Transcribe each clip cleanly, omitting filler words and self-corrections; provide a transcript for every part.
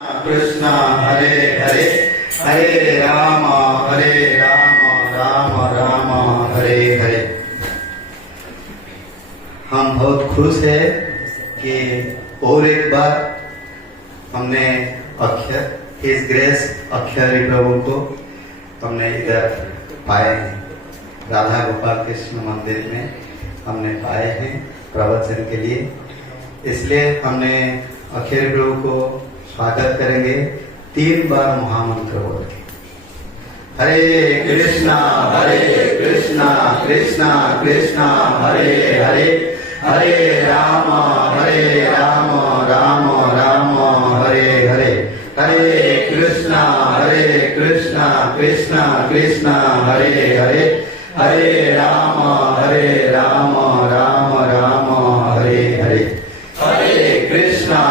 कृष्ण हरे हरे हरे राम राम राम हरे हरे। हम बहुत खुश है कि और एक बार हमने अक्षर हिज ग्रेस अक्षरी प्रभु को हमने इधर पाए हैं। राधा गोपाल कृष्ण मंदिर में हमने पाए हैं प्रवचन के लिए, इसलिए हमने अक्षरी प्रभु को स्वागत करेंगे 3 बार महामंत्र बोल के। हरे Krishna Krishna Krishna Hare Hare Hare Ram Ram Hare Hare Hare Krishna Krishna Krishna Hare Hare Hare Ram Ram Hare Hare Hare Krishna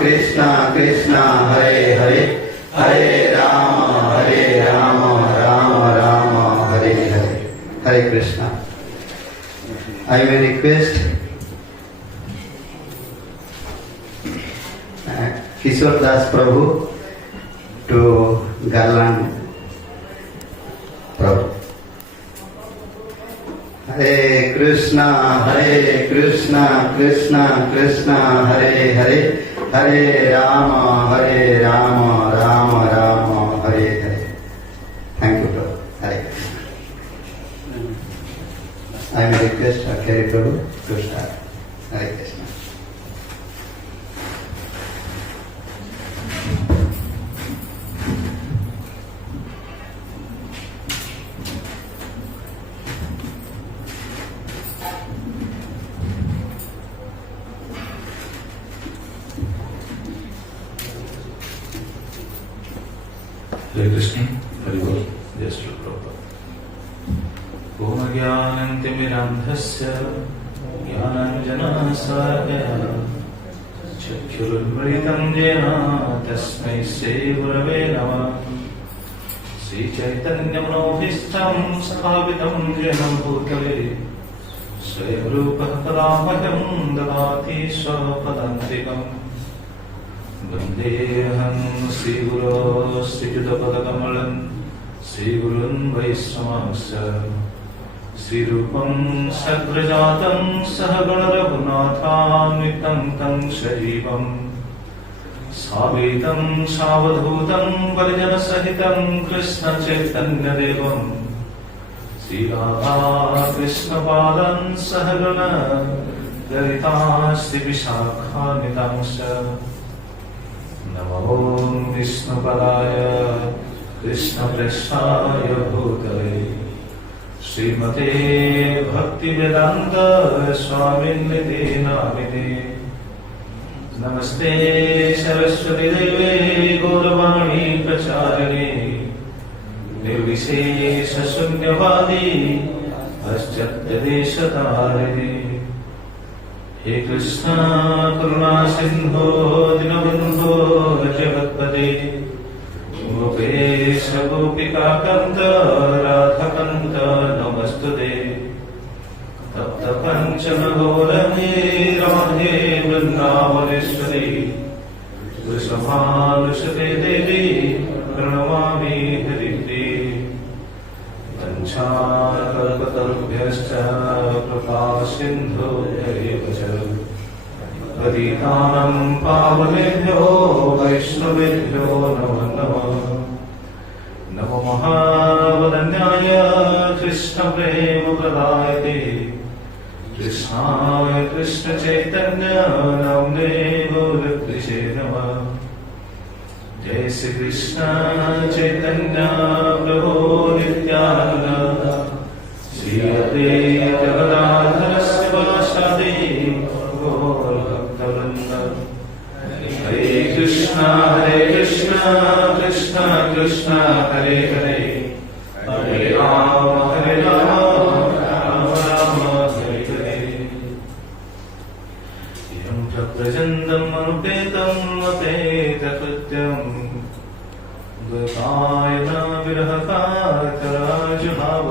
Krishna Krishna Hare Hare Hare Ram Ram Hare Hare Hare Krishna. I may request Kishore Das Prabhu to garland Prabhu. Hare Krishna Krishna Krishna Hare Hare Hare Ram Ram Hare Hare. Thank you Prabhu. Hare Krishna. I may request Akhari Prabhu to start. Hare Krishna. हरे कृष्ण हरि बोल। जय श्री प्रभुपाद। ओम ज्ञानतिमिरान्धस्य ज्ञानाञ्जनशलाकया चक्षुरुन्मिलितं येन तस्मै श्रीगुरवे नमः। श्रीचैतन्यमनोभीष्टं स्थापितं येन भूतले स्वयं रूपः कदा मह्यं ददाति स्वपदान्तिकम्। वन्देऽहं श्रीगुरो श्रीयुतपदकमलं श्रीगुरुन् वैष्णवांश्च श्रीरूपं सद्व्रजातं सहगणरघुनाथान्वितं तं सजीवं सावेतं सावधूतं परिजनसहितं कृष्णचैतन्यदेवं श्रीराधाकृष्णपादान् सहगण ललिता श्रीविशाखान्वितांश्च। नमो विष्णुपदाय कृष्णप्रेष्ठाय भूतले श्रीमते भक्तिवेदान्त स्वामिन्निति नामिने। नमस्ते सरस्वती देवे गौरवाणी प्रचारिणे निर्विशेषशून्यवादी पाश्चात्यदेशतारिणे। हे कृष्ण करुणा सिंधो दीनबन्धो जगत्पते गोपेश गोपिकान्त राधाकान्त नमस्तुते। तप्त काञ्चन गौरङ्गी राधे वृन्दावनेश्वरी वृषभानुसुते देवी प्रणमामि हरिप्रिये। वञ्चाकल्पतरुभ्यश्च कृपा सिन्धुभ्यैव च पतितानां पावनेभ्यो वैष्णवेभ्यो नमो नमः। नमो महावदन्याय कृष्णप्रेमप्रदायते कृष्णाय कृष्णचैतन्य नाम्ने गौरकृष्णे नमः। जय श्री कृष्ण चैतन्य प्रभु नित्यानंद श्री अद्वैत गदाधर शिवासादि गौर भक्तवृंद। हरे कृष्ण कृष्ण कृष्ण हरे हरे हरे राम राम हरे हरे। यं प्रचण्डम् अनुपेतम् अपेतकृत्यम् गतायन विरहकातराजुहाव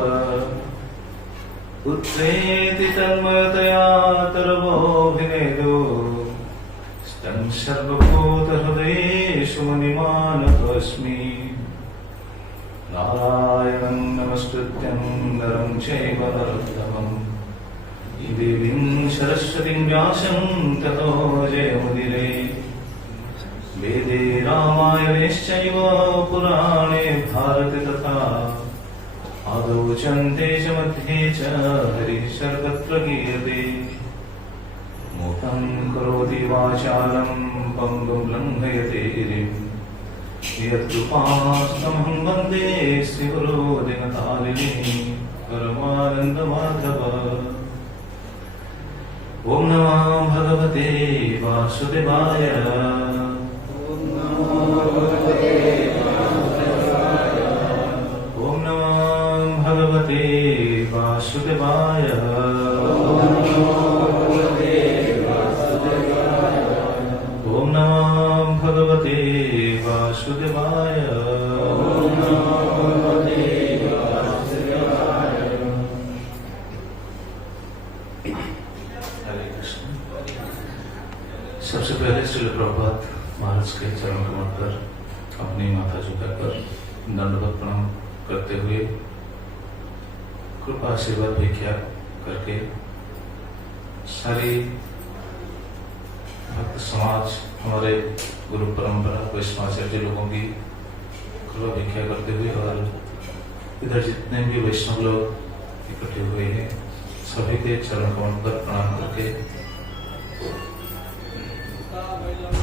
पुत्रेति तन्मयतया तरवोऽभिनेदो तं सर्वभूतहृदय सर्वेषु मुनिमानतोऽस्मि नारायणं नमस्कृत्यं नरं चैव नरोत्तमं देवीं सरस्वतीं व्यासं ततो जयमुदिरे वेदे रामायणेश्चैव पुराणे भारते तथा आदौ चन्ते च मध्ये च हरिः सर्वत्र गीयते मूकं करोति वाचालं पङ्गुं लङ्घयते गिरिं यत्कृपास्तमहं वन्दे श्रीगुरो दिनतारिणीं परमानन्दमाधव ॐ नमः भगवते वासुदेवाय ॐ नमः भगवते वासुदेवाय ॐ नमः भगवते वासुदेवाय हरे कृष्ण। सबसे पहले श्रील प्रभुपाद महाराज के चरण कमल पर अपनी माथा झुकाकर दंडवत प्रणाम करते हुए कृपा आशीर्वाद भिक्षा करके सारी भक्त समाज, हमारे गुरु परंपरा वैष्णवाचार्य लोगों की कृपा भिक्षा करते हुए और इधर जितने भी वैष्णव लोग इकट्ठे हुए हैं सभी के चरण कमल पर प्रणाम करके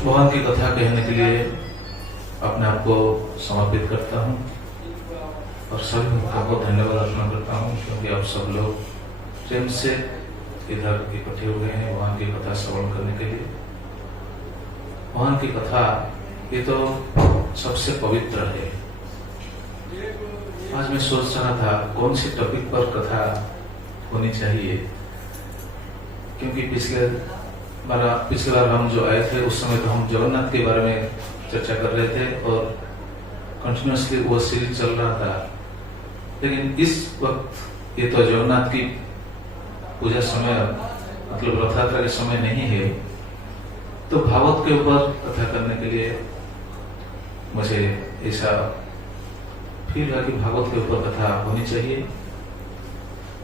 भगवान की कथा कहने के लिए अपने आप को समर्पित करता हूँ और सभी भक्तों को धन्यवाद अर्पण करता हूँ क्योंकि आप सब लोग प्रेम से इधर इकट्ठे हुए हैं भगवान की कथा श्रवण करने के लिए। भगवान की कथा ये तो सबसे पवित्र है। आज मैं सोच रहा था कौन सी टॉपिक पर कथा होनी चाहिए, क्योंकि पिछले बार हम जो आए थे उस समय तो हम जगन्नाथ के बारे में चर्चा कर रहे थे और कंटिन्यूसली वो सीरीज चल रहा था। लेकिन इस वक्त ये तो जगन्नाथ की पूजा समय मतलब रथ यात्रा के समय नहीं है, तो भागवत के ऊपर कथा करने के लिए मुझे ऐसा फील हुआ कि भागवत के ऊपर कथा होनी चाहिए।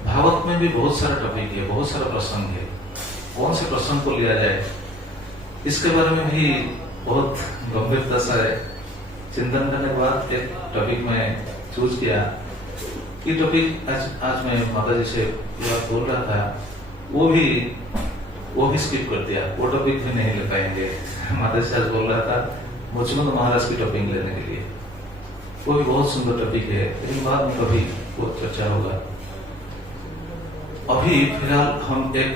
भागवत में भी बहुत सारा टॉपिक है, बहुत सारा प्रसंग है। कौन से प्रसंग को लिया जाए इसके बारे में भी बहुत गंभीरता से चिंतन करने के बाद एक टॉपिक में चूज किया। ये टॉपिक आज मैं माता जी से बोल रहा था वो भी स्किप कर दिया, वो टॉपिक भी नहीं ले पाएंगे। माता जी से आज बोल रहा था मुझको तो महाराज की टॉपिक लेने के लिए, वो भी बहुत सुंदर टॉपिक है, लेकिन बाद में कभी वो चर्चा होगा। अभी फिलहाल हम एक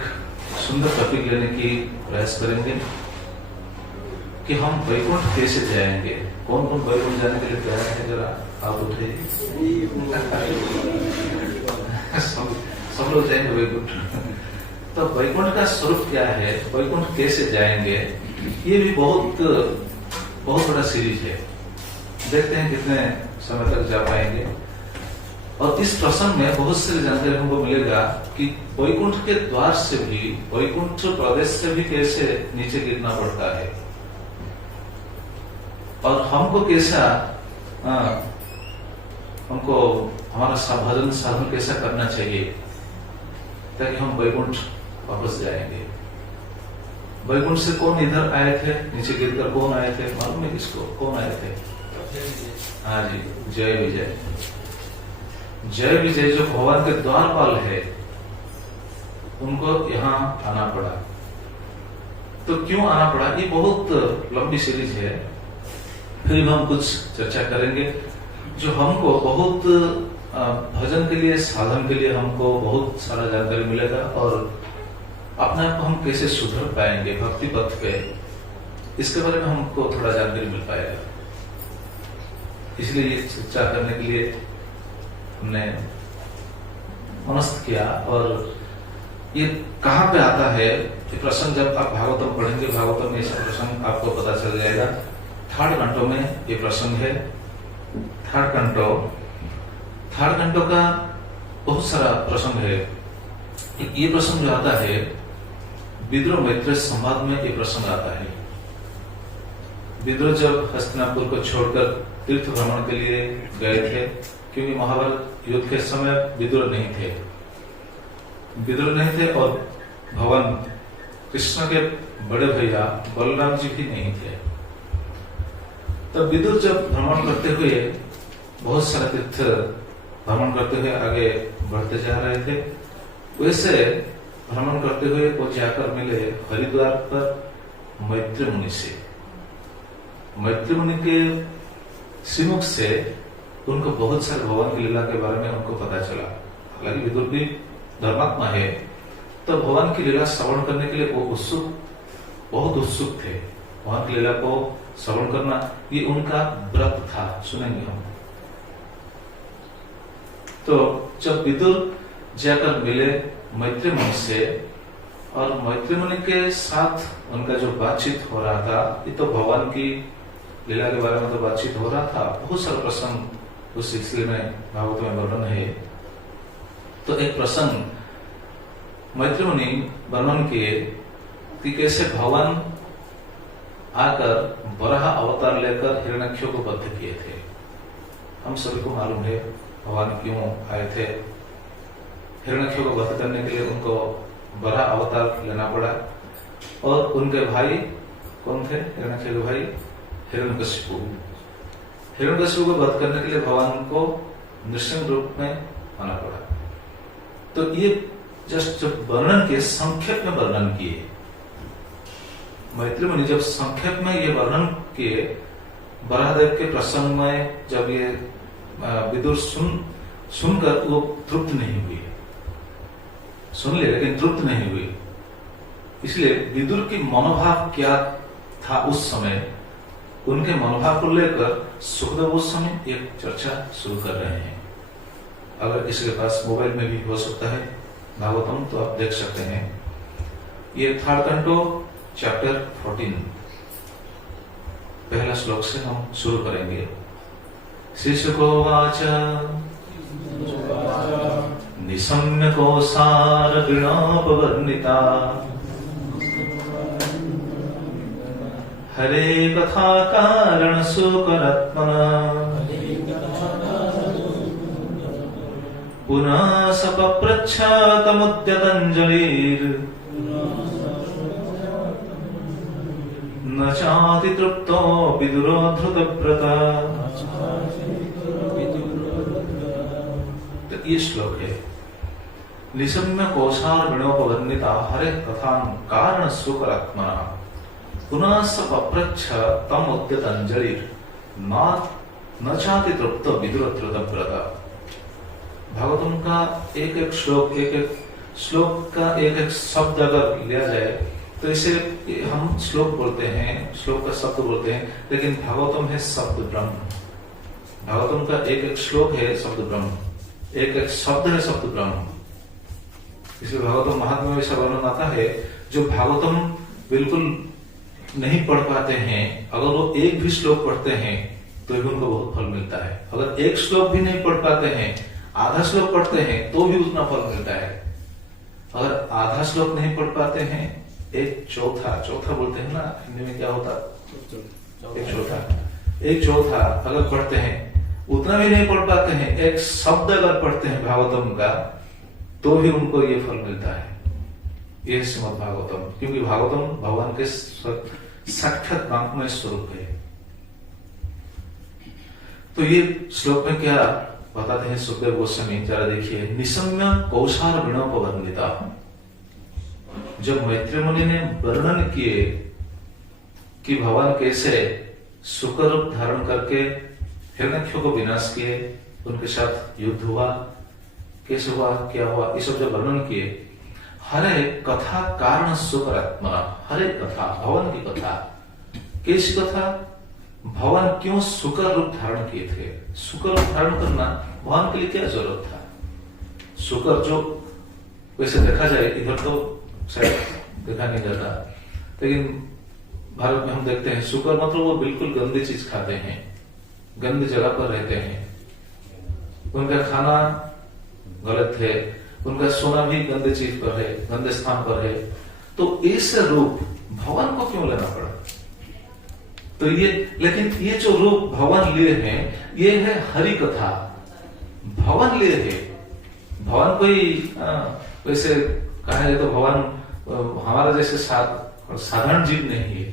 सुंदर टॉपिक लेने की प्रयास करेंगे कि हम वैकुंठ कैसे जाएंगे। कौन कौन वैकुंठ जाने के लिए तैयार है, जरा आप उठे। सब लोग जाएंगे वैकुंठ। तो वैकुंठ का स्वरूप क्या है, वैकुंठ कैसे जाएंगे, ये भी बहुत बड़ा सीरीज है। देखते हैं कितने समय तक जा पाएंगे। और इस प्रसंग में बहुत सारी जानकारी हमको मिलेगा कि वैकुंठ के द्वार से भी, वैकुंठ प्रदेश से भी कैसे नीचे गिरना पड़ता है और हमको कैसा हमको हमारा भजन साधन कैसा करना चाहिए ताकि हम वैकुंठ वापस जाएंगे। वैकुंठ से कौन इधर आए थे, नीचे गिरकर कौन आए थे, मालूम है किसको? कौन आए थे? हाँ जी, जय विजय। जय विजय जो भगवान के द्वारपाल है, उनको यहाँ आना पड़ा। तो क्यों आना पड़ा, ये बहुत लंबी सीरीज है, फिर हम कुछ चर्चा करेंगे जो हमको बहुत भजन के लिए, साधन के लिए हमको बहुत सारा जानकारी मिलेगा और अपने आप को हम कैसे सुधर पाएंगे भक्ति पथ पे, इसके बारे में हमको थोड़ा जानकारी मिल पाएगा। इसलिए ये चर्चा करने के लिए हमने मनस्थ किया। और ये कहाँ पे आता है ये प्रसंग, जब आप भागवतम पढ़ेंगे, भागवतम में ऐसा प्रसंग आपको पता चल जाएगा। 3rd कंटो में ये प्रसंग है। 3rd कंटो का बहुत सारा प्रसंग है। ये प्रसंग जो आता है विद्रोह मैत्रेय संवाद में, ये प्रसंग आता है। विदुर जब हस्तिनापुर को छोड़कर तीर्थ भ्रमण के लिए गए थे, क्योंकि महाभारत युद्ध के समय विदुर नहीं थे और भवन कृष्ण के बड़े भैया बलराम जी भी नहीं थे। तब विदुर जब भ्रमण करते हुए बहुत सारे तीर्थ भ्रमण करते हुए आगे बढ़ते जा रहे थे, वैसे भ्रमण करते हुए वो जाकर मिले हरिद्वार पर मैत्री मुनि से। मैत्री मुनि के श्रीमुख से उनको बहुत सारे भगवान की लीला के बारे में उनको पता चला। हालांकि विदुर भी धर्मात्मा है, तो भगवान की लीला श्रवण करने के लिए वो बहुत उत्सुक थे। भगवान की लीला को श्रवण करना ये उनका व्रत था। सुनेंगे हम। तो जब विदुर जाकर मिले मैत्री मुनि से, और मैत्री मुनि के साथ उनका जो बातचीत हो रहा था, ये तो भगवान की लीला के बारे में तो बातचीत हो रहा था। बहुत सारा प्रसंग उस सिलसिले में भागवत में वर्णन है। तो एक प्रसंग मैत्री मुनि वर्णन किए कि कैसे भगवान आकर वराह अवतार लेकर हिरण्यक्ष को बद्ध किए थे। हम सभी को मालूम है भगवान क्यों आए थे। हिरण्यक्ष को वध करने के लिए उनको वराह अवतार लेना पड़ा, और उनके भाई कौन थे? हिरण्यक्ष के भाई हिरण्यकशिपु। हिरण्यकशिपु को वध करने के लिए भगवान को नृसिंह रूप में आना पड़ा। तो ये जस्ट जब वर्णन किए, संक्षेप में वर्णन किए, मैत्री मुनि जब संक्षेप में ये वर्णन किए, वराहदेव के प्रसंग में जब ये विदुर सुनकर वो तृप्त नहीं हुई। सुन ले लेकिन तृप्त नहीं हुई। इसलिए विदुर की मनोभाव क्या था उस समय, उनके मनोभाव को लेकर सुखदेव उस समय एक चर्चा शुरू कर रहे हैं। अगर किसी के पास मोबाइल में भी हो सकता है भागवतम, तो आप देख सकते हैं। ये थर्ड कैंटो चैप्टर 14 पहला श्लोक से हम शुरू करेंगे। श्री शुकोवाच निशम्य कोसार गृणोपवर्णिता हरे कथा कारण सुकरात्मना पुनः सपप्रच्छ तमुद्यतञ्जलिर् न चाति तृप्तो विदुरो धृतव्रता। तो ये श्लोक है। निशम्य कोशार विणोपवर्णिता हरे कथा कारण सुकरात्मना पुनः सपप्रच्छ तमुद्यतञ्जलिर् न चाति तृप्तो विदुरो धृतव्रता। भागवतम का एक एक श्लोक का एक एक शब्द अगर लिया जाए तो इसे हम श्लोक बोलते हैं, श्लोक का शब्द बोलते हैं, लेकिन भागवतम है शब्द ब्रह्म। भागवतम का एक एक श्लोक है शब्द ब्रह्म, एक एक शब्द है शब्द ब्रह्म। इसलिए भागवतम महात्म्य में ऐसा वर्णन आता है, जो भागवतम बिल्कुल नहीं पढ़ पाते हैं, अगर वो एक भी श्लोक पढ़ते हैं तो भी उनको बहुत फल मिलता है। अगर एक श्लोक भी नहीं पढ़ पाते हैं, आधा श्लोक पढ़ते हैं तो भी उतना फल मिलता है। अगर आधा श्लोक नहीं पढ़ पाते हैं, एक चौथा बोलते हैं ना हिंदी में, क्या होता? एक चौथा अगर पढ़ते हैं, उतना भी नहीं पढ़ पाते हैं, एक शब्द अगर पढ़ते हैं भागवतम का, तो भी उनको ये फल मिलता है। ये श्रीमद् भागवतम, क्योंकि भागवतम भगवान के साक्षात ब्रह्ममय स्वरूप है। तो ये श्लोक में क्या बताते हैं सुखदेव गोस्वामी, जरा देखिए। निशम्य कौशार विणोपवर्णिता। जब मैत्री मुनि ने वर्णन किए कि भगवान कैसे शुक्र रूप धारण करके हिरण्यक्ष को विनाश किए, उनके साथ युद्ध हुआ, कैसे हुआ, क्या हुआ, ये सब जब वर्णन किए, हरे कथा कारण सुकरात्मा। हरे कथा, भगवान की कथा। कैसी कथा? भगवान क्यों शुक्र रूप धारण किए थे? शुक्र रूप धारण करना भगवान के लिए क्या जरूरत था? शुक्र जो वैसे देखा जाए इधर तो शायद देखा नहीं जाता, लेकिन भारत में हम देखते हैं शुक्र मतलब वो बिल्कुल गंदी चीज खाते हैं, गंदी जगह पर रहते हैं, उनका खाना गलत है, उनका सोना भी गंदे चीज पर है, गंदे स्थान पर है। तो इस रूप भगवान को क्यों लेना पड़ा? तो ये, लेकिन ये जो रूप भगवान लिए हैं, ये है हरि कथा। भगवान लिए है, भगवान कोई वैसे कहा जाए तो भगवान हमारा जैसे साधारण जीव नहीं है।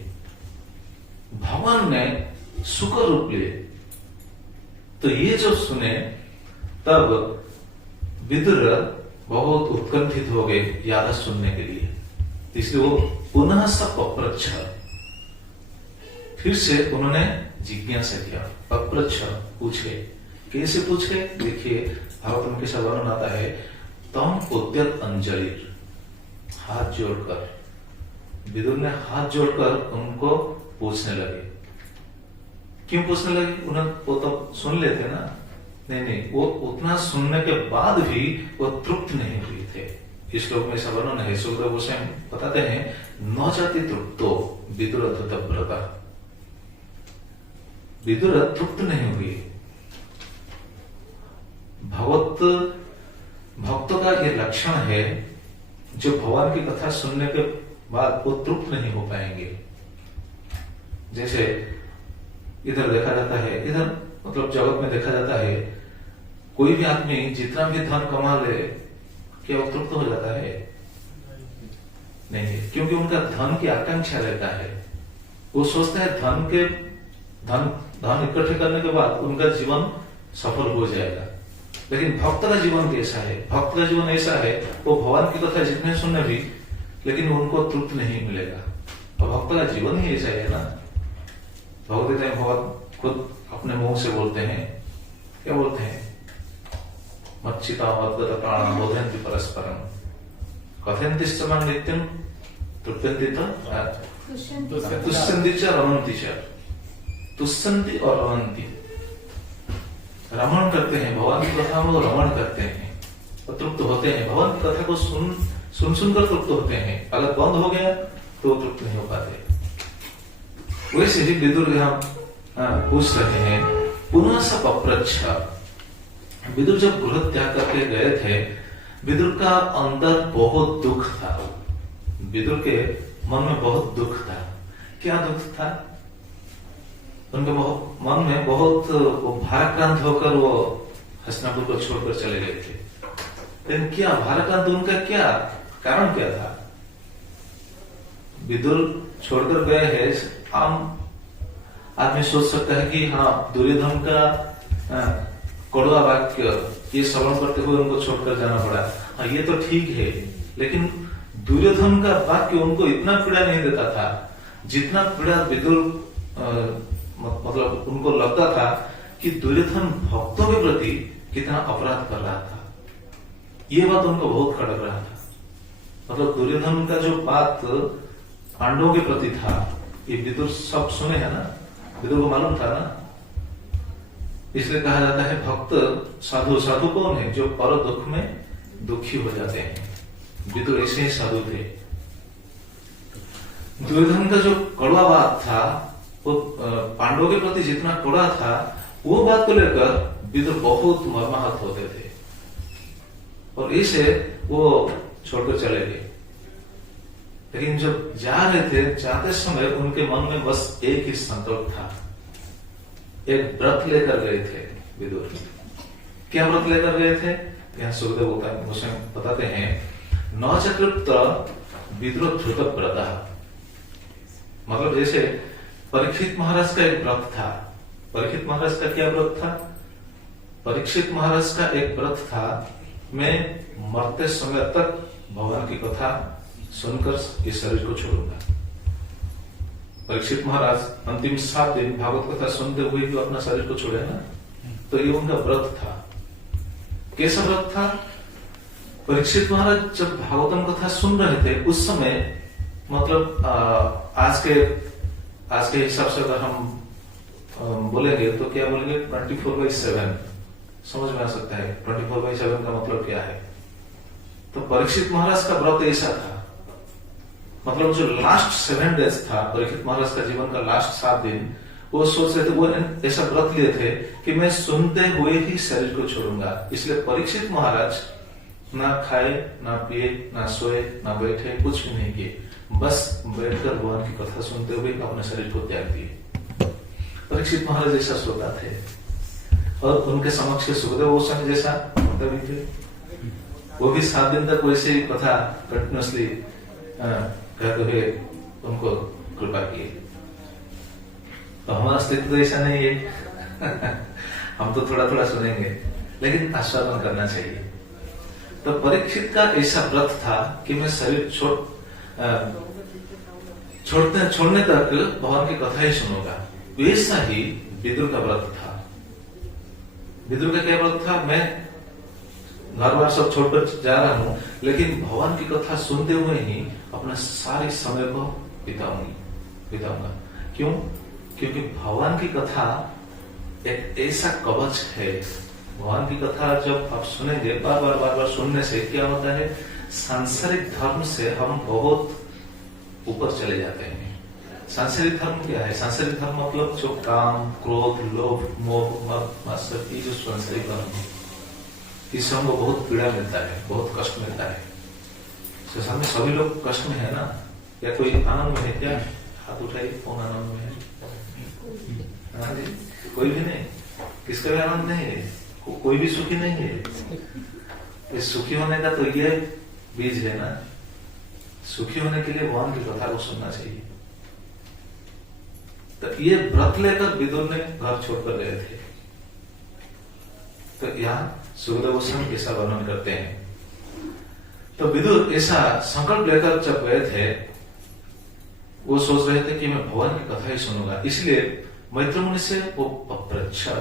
भगवान ने सुकर रूप लिए। तो ये जो सुने तब विदुर बहुत उत्कंठित हो गए याद सुनने के लिए, इसलिए वो पुनः सब पप्रच्छ, फिर से उन्होंने जिज्ञासा किया। पप्रच्छ पूछे, कैसे पूछे? देखिए भागवत में कैसा वर्णन आता है, तम उद्यत अंजलि, हाथ जोड़कर, विदुर ने हाथ जोड़कर उनको पूछने लगे। क्यों पूछने लगे? उन्हें वो तो सुन लेते ना, नहीं, वो उतना सुनने के बाद भी वो तृप्त नहीं हुए थे। इस श्लोक में ऐसा वर्णन है, सुखदेव गोस्वामी बताते हैं, न जाति तृप्तो विदुर व्रता, विदुर तृप्त नहीं हुए। भक्तों का ये लक्षण है, जो भगवान की कथा सुनने के बाद वो तृप्त नहीं हो पाएंगे। जैसे इधर देखा जाता है, इधर मतलब जगत में देखा जाता है, कोई भी आदमी जितना भी धन कमा ले, क्या वो तृप्त हो जाता है? नहीं, क्योंकि उनका धन की आकांक्षा रहता है। वो सोचता है धन इकट्ठे करने के बाद उनका जीवन सफल हो जाएगा। लेकिन भक्त का जीवन कैसा है? भक्त का जीवन ऐसा है, वो भगवान की कथा जितने सुनने भी, लेकिन उनको तृप्त नहीं मिलेगा। और भक्त का जीवन ही ऐसा है ना। भगवान खुद अपने मुंह से बोलते हैं, क्या बोलते हैं? मच्चिता मद्गत प्राणा बोधयन्ति परस्परम कथयन्ति च मां नित्यं तृप्यन्ति तुष्यन्ति च रमन्ति च। तुष्यन्ति और रमन्ति, रमण करते हैं भगवान की कथा में, रमण करते हैं और तृप्त होते हैं। भगवान की कथा को सुनकर तृप्त होते हैं। अगर बंद हो गया तो तृप्त नहीं हो पाते। वैसे ही विदुर यहाँ पूछ रहे हैं, पुनः सब अप्रच्छ। विदुर जब गृह त्याग करके गए थे, विदुर का अंदर बहुत दुख था। विदुर के मन में बहुत दुख था। क्या दुख था? उनके मन में बहुत भाराक्रांत होकर वो हस्तिनापुर को छोड़कर चले गए थे। लेकिन क्या भाराक्रांत, उनका क्या कारण क्या था? विदुर छोड़कर गए हैं, आम आदमी सोच सकता है कि हाँ, दुर्योधन का कड़वा वाक्य ये श्रवण करते हुए उनको छोड़कर जाना पड़ा। हाँ, ये तो ठीक है, लेकिन दुर्योधन का वाक्य उनको इतना पीड़ा नहीं देता था जितना पीड़ा विदुर मतलब उनको लगता था कि दुर्योधन भक्तों के प्रति कितना अपराध कर रहा था। ये बात उनको बहुत खटक रहा था। मतलब दुर्योधन का जो बात पांडवों के प्रति था, ये विदुर सब सुने है ना, विदुर को मालूम था ना। इसलिए कहा जाता है भक्त साधु। साधु कौन है? जो पर दुख में दुखी हो जाते हैं। विदुर ऐसे ही साधु थे। दुर्योधन का जो कड़वा बात था, वो पांडवों के प्रति जितना कड़ा था, वो बात को लेकर विदुर बहुत मर्माहत होते थे और ऐसे वो छोड़कर चले गए। लेकिन जब जा रहे थे, जाते समय उनके मन में बस एक ही संकल्प था। एक व्रत लेकर गए थे विदुर। क्या व्रत लेकर गए थे? यहाँ सुखदेव गोस्वामी बताते हैं, न च कृप्त विदुर ध्रुत व्रता। मतलब जैसे परीक्षित महाराज का एक व्रत था। परीक्षित महाराज का क्या व्रत था? परीक्षित महाराज का एक व्रत था, मैं मरते समय तक भगवान की कथा सुनकर इस शरीर को छोड़ूंगा। परीक्षित महाराज अंतिम 7 दिन भागवत कथा सुनते हुए भी अपना शरीर को छोड़े ना, तो ये उनका व्रत था। कैसा व्रत था? परीक्षित महाराज जब भागवतम कथा सुन रहे थे, उस समय मतलब आज के हिसाब से अगर हम बोलेंगे तो क्या बोलेंगे? 24/7 समझ में आ सकता है। 24/7 का मतलब क्या है? तो परीक्षित महाराज का व्रत ऐसा था, मतलब जो लास्ट 7 डेज था, परीक्षित महाराज का जीवन का लास्ट 7 दिन, वो सोच रहे थे, वो ऐसा व्रत लिए थे कि मैं सुनते हुए ही शरीर को छोड़ूंगा। इसलिए परीक्षित महाराज ना खाए, ना पिए, ना सोए, ना बैठे, कुछ भी नहीं किए, बस बैठकर भगवान की कथा सुनते हुए अपने शरीर को त्याग दिए। परीक्षित महाराज जैसा श्रोता थे और उनके समक्ष सुखदेव गोस्वामी जैसा कवि थे। वो भी 7 दिन तक वैसे ही कथा कंटिन्यूसली कहते हुए उनको कृपा की। तो हमारा स्थिति तो ऐसा नहीं है हम तो थोड़ा थोड़ा सुनेंगे, लेकिन आस्वादन करना चाहिए। तो परीक्षित का ऐसा व्रत था कि मैं शरीर छोड़ने तक भगवान की कथा ही सुनूंगा। वैसा ही विदुर का व्रत था। विदुर का क्या व्रत था? मैं घर बार सब छोड़कर जा रहा हूं, लेकिन भगवान की कथा सुनते हुए ही अपना सारे समय को बिताऊंगा। क्यों? क्योंकि भगवान की कथा एक ऐसा कवच है। भगवान की कथा जब आप सुनेंगे बार बार सुनने से क्या होता है, सांसारिक धर्म से हम बहुत ऊपर चले जाते हैं। सांसारिक धर्म क्या है? सांसारिक धर्म मतलब जो काम, क्रोध, लोभ, मोह, मद, मात्सर्य, ये जो सांसारिक धर्म है, इससे हमको बहुत पीड़ा मिलता है, बहुत कष्ट मिलता है। संसार में सभी लोग कष्ट में है ना? या कोई आनंद में है क्या? हाथ उठाइए, कौन आनंद में है? कोई भी नहीं। किसका भी आनंद नहीं है, कोई भी सुखी नहीं है। इस सुखी होने का तो ये बीज है ना। सुखी होने के लिए भगवान की कथा को सुनना चाहिए। तो ये व्रत लेकर विदुर ने घर छोड़कर गए थे। तो यहाँ सुखदेव गोस्वामी ऐसा वर्णन करते हैं। तो विदुर ऐसा संकल्प लेकर जब गए थे, वो सोच रहे थे कि मैं भगवान की कथा ही सुनूंगा। इसलिए मैत्र मुनि से वो अप्रच्छा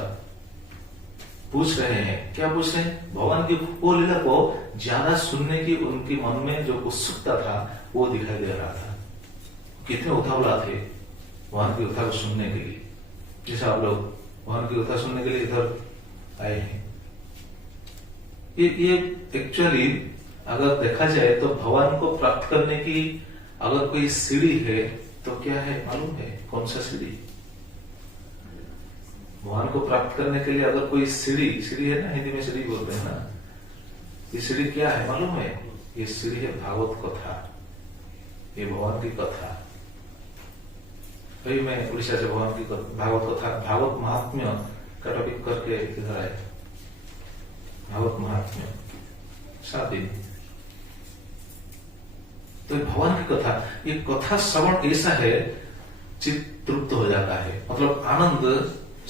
पूछ रहे हैं। क्या पूछ रहे हैं? भगवान की वो लीला को ज्यादा सुनने की उनके मन में जो उत्सुकता था वो दिखाई दे रहा था। कितने उतावला थे भगवान की कथा को सुनने के लिए। जैसे आप लोग भगवान की कथा सुनने के लिए इधर आए हैं। ये एक्चुअली अगर देखा जाए तो भगवान को प्राप्त करने की अगर कोई सीढ़ी है तो क्या है मालूम है? कौन सा सीढ़ी? भगवान को प्राप्त करने के लिए अगर कोई सीढ़ी है ना, हिंदी में सीढ़ी बोलते हैं ना। ये सीढ़ी क्या है मालूम है? ये सीढ़ी है भागवत कथा। ये भगवान की कथा। अभी मैं उड़ीसा से भगवान की भागवत कथा, भागवत महात्म्य का टॉपिक करके इधर आए। भागवत महात्म्य 7 दिन। तो भगवान की कथा, ये कथा श्रवण ऐसा है चित्त तृप्त हो जाता है। मतलब आनंद,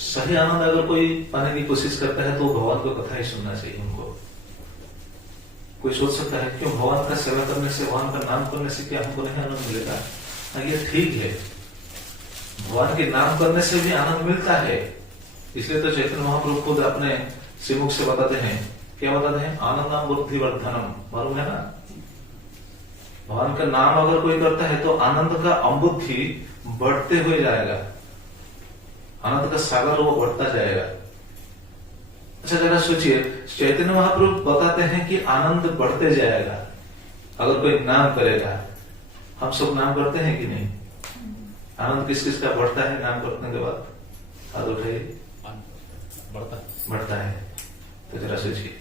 सही आनंद अगर कोई पाने की कोशिश करता है तो भगवान को कथा ही सुनना चाहिए उनको। कोई सोच सकता है क्यों भगवान का सेवा करने से, भगवान का नाम करने से क्या हमको नहीं आनंद मिलेगा? ये ठीक है, भगवान के नाम करने से भी आनंद मिलता है। इसलिए तो चैतन्य महाप्रभु खुद अपने श्रीमुख से बताते हैं। क्या बताते हैं? आनंदम बुद्धि वर्धनम। मालूम है ना? भगवान का नाम अगर कोई करता है तो आनंद का अम्बुद्धि बढ़ते हुए जाएगा। आनंद का सागर वो बढ़ता जाएगा। अच्छा जरा सोचिए, चैतन्य महाप्रभु बताते हैं कि आनंद बढ़ते जाएगा अगर कोई नाम करेगा। हम सब नाम करते हैं कि नहीं? आनंद किस किस का बढ़ता है नाम करने के बाद? हाथ उठाइए। बढ़ता है। तो जरा सोचिए,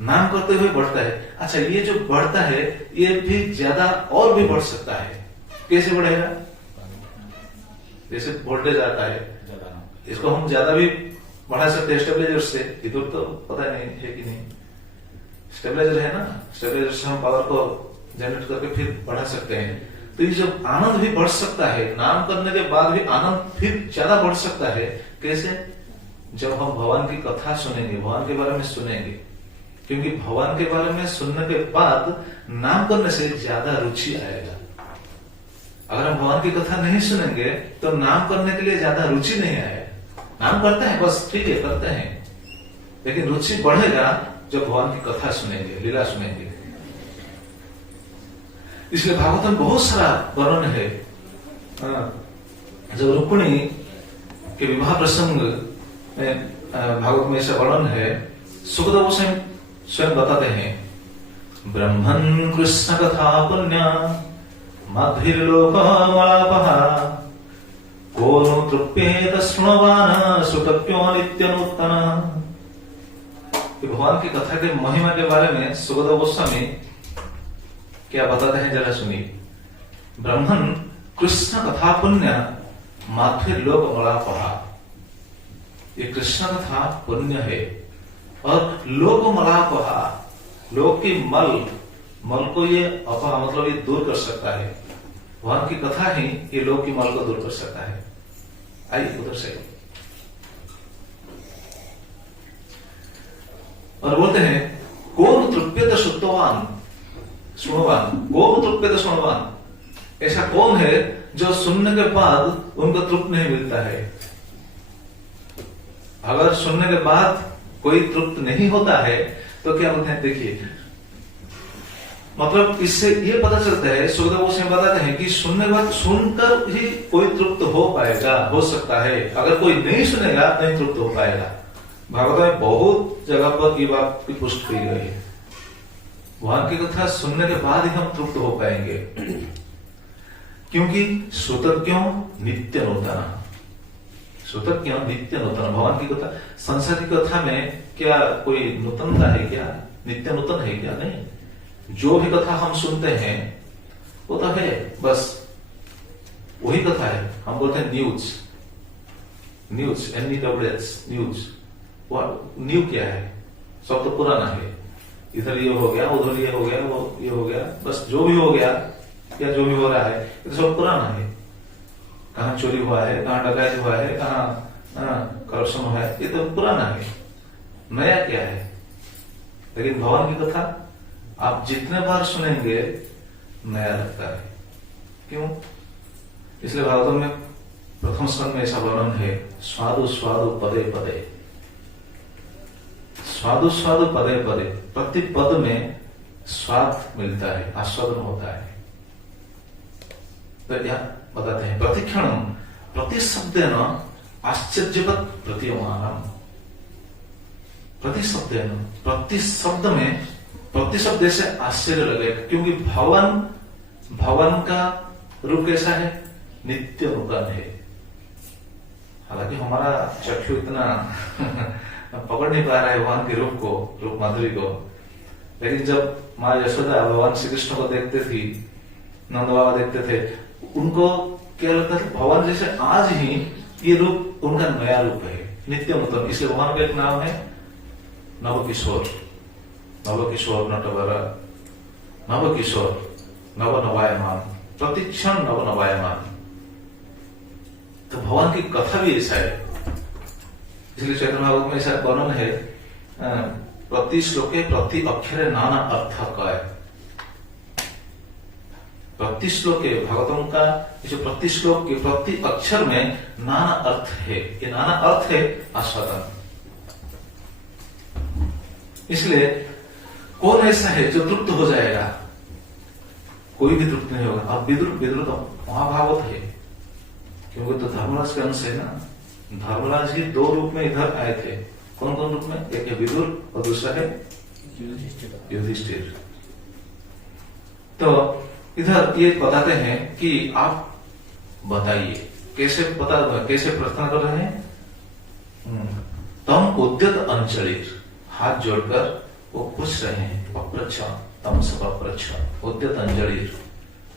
नाम करते हुए बढ़ता है। अच्छा ये जो बढ़ता है ये भी ज्यादा और भी बढ़ सकता है। कैसे बढ़ेगा? जैसे वोल्टेज आता है, इसको हम ज्यादा भी बढ़ा सकते हैं स्टेबलाइजर से। इधर तो पता नहीं है कि नहीं, स्टेबलाइजर है ना, स्टेबलाइजर से हम पावर को जनरेट करके फिर बढ़ा सकते हैं। तो ये जब आनंद भी बढ़ सकता है, नाम करने के बाद भी आनंद फिर ज्यादा बढ़ सकता है। कैसे? जब हम भगवान की कथा सुनेंगे, भगवान के बारे में सुनेंगे। क्योंकि भगवान के बारे में सुनने के बाद नाम करने से ज्यादा रुचि आएगा। अगर हम भगवान की कथा नहीं सुनेंगे तो नाम करने के लिए ज्यादा रुचि नहीं आएगा। नाम करते हैं बस, ठीक है करते हैं, लेकिन रुचि बढ़ेगा जब भगवान की कथा सुनेंगे, लीला सुनेंगे। इसलिए भागवत में बहुत सारा वर्णन है। जब रुक्मिणी के विवाह प्रसंग में भागवत में ऐसा वर्णन है, सुखदेव गोस्वामी स्वयं बताते हैं, ब्रह्मन् कृष्ण कथा पुण्य मध्विर्लोकमलापः को नु तृप्येत शृण्वान् सुतप्यो नित्यनूतन। भगवान की कथा के महिमा के बारे में सुखदेव गोस्वामी क्या बताते हैं जरा सुनिए। ब्रह्मन् कृष्ण कथा पुण्य माथे लोक मला पहा, ये कृष्ण था पुण्य है। और लोक मला पहा, लोक की मल को ये अपा मतलब ये दूर कर सकता है। भगवान की कथा ही ये लोक की मल को दूर कर सकता है। आइए उधर से और बोलते हैं कौन तृप्यत शुद्धवान सुनवान, कौन तृप्यत सुनवान, ऐसा कौन है जो सुनने के बाद उनको तृप्त नहीं मिलता है। अगर सुनने के बाद कोई तृप्त नहीं होता है तो क्या बोलते हैं, देखिए मतलब इससे ये पता चलता है, सुखदेव गोस्वामी बताते हैं कि सुनने के बाद सुनकर ही कोई तृप्त हो पाएगा, हो सकता है। अगर कोई नहीं सुनेगा नहीं तृप्त हो पाएगा। भागवत में बहुत जगह पर ये बात की पुष्टि की गई है। भगवान की कथा सुनने के बाद ही हम तृप्त हो पाएंगे, क्योंकि श्रोतज्ञों नित्य नूतन, श्रोतज्ञों नित्य नूतन। भगवान की कथा, संसार की कथा में क्या कोई नूतनता है क्या, नित्य नूतन है क्या? नहीं। जो भी कथा हम सुनते हैं वो तो है, बस वही कथा है। हम बोलते हैं न्यूज, NEWS न्यूज। न्यू क्या है? सब तो पुराना है। इधर ये हो गया, उधर ये हो गया, वो ये हो गया, बस जो भी हो गया या जो भी हो रहा है ये तो सब पुराना है। कहाँ चोरी हुआ है, कहाँ डकैती हुआ है, कहाँ करप्शन हुआ है, ये तो पुराना है। नया क्या है? लेकिन भगवान की कथा आप जितने बार सुनेंगे नया लगता है। क्यों? इसलिए भागवत में प्रथम स्कंद में ऐसा वर्णन है, स्वादु स्वादु पदे पदे, स्वादु स्वादु पदे पदे, प्रति पद में स्वाद मिलता है, आस्वादन होता है। तो यह बताते हैं प्रतिक्षणम प्रतिशब्देन आश्चर्यवत् प्रतीयमानम, प्रतिशब्देन, प्रति शब्द में, प्रति शब्द से आश्चर्य लगेगा, क्योंकि भवन का रूप कैसा है? नित्य नूतन है। हालांकि हमारा चक्षु इतना पकड़ नहीं पा रहा है भगवान के रूप को, रूप माधुरी को, लेकिन जब माँ यशोदा भगवान श्री कृष्ण को देखते थी, नंद बाबा देखते थे, उनको क्या लगता था? भगवान जैसे आज ही ये रूप उनका नया रूप है, नित्य नूतन। इसलिए भगवान का एक नाम है नवकिशोर, नवकिशोर नटवर, नवकिशोर नव नवायमान, प्रतिक्षण नव नवायमान। तो भगवान की कथा भी ऐसा है। इसलिए चैतन्य भागवत में ऐसा वर्णन है, प्रति श्लोके प्रति अक्षरे नाना अर्थ का है। प्रति श्लोके भागवतम का जो प्रति श्लोक के प्रति अक्षर में नाना अर्थ है। ये नाना अर्थ है आस्वादन। इसलिए कौन ऐसा है जो तृप्त हो जाएगा? कोई भी तृप्त नहीं होगा। अब विदुर तो महाभागवत है, क्योंकि तो धर्मराज के अंश है ना। धर्मराज ही दो रूप में इधर आए थे। कौन कौन रूप में? एक है विदुर और दूसरा है युधिष्ठिर। तो इधर ये बताते हैं कि आप बताइए कैसे प्रार्थना कर रहे हैं। तम उद्यत अंचलिर, हाथ जोड़कर वो पूछ रहे हैं, अप्रच्छ तम सब अप्रच्छ उद्यत अंजलिर,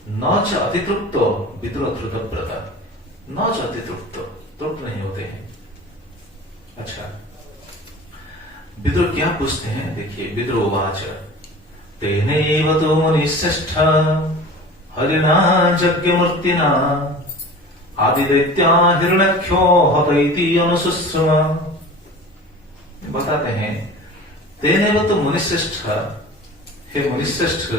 न च अतितृप्त विदुर धृतव्रता, न च अतितृप्त, तृप्त नहीं होते हैं। अच्छा, विदुर क्या पूछते हैं? देखिए, विदुर उवाच तेनैव तो मुनिश्रेष्ठ हरिणा यज्ञमूर्तिना आदिदैत्या हिरण्यक्षो हत इति अनुशुश्रुम। बताते हैं तेनैव तो मुनिश्रेष्ठ, हे मुनिश्रेष्ठ,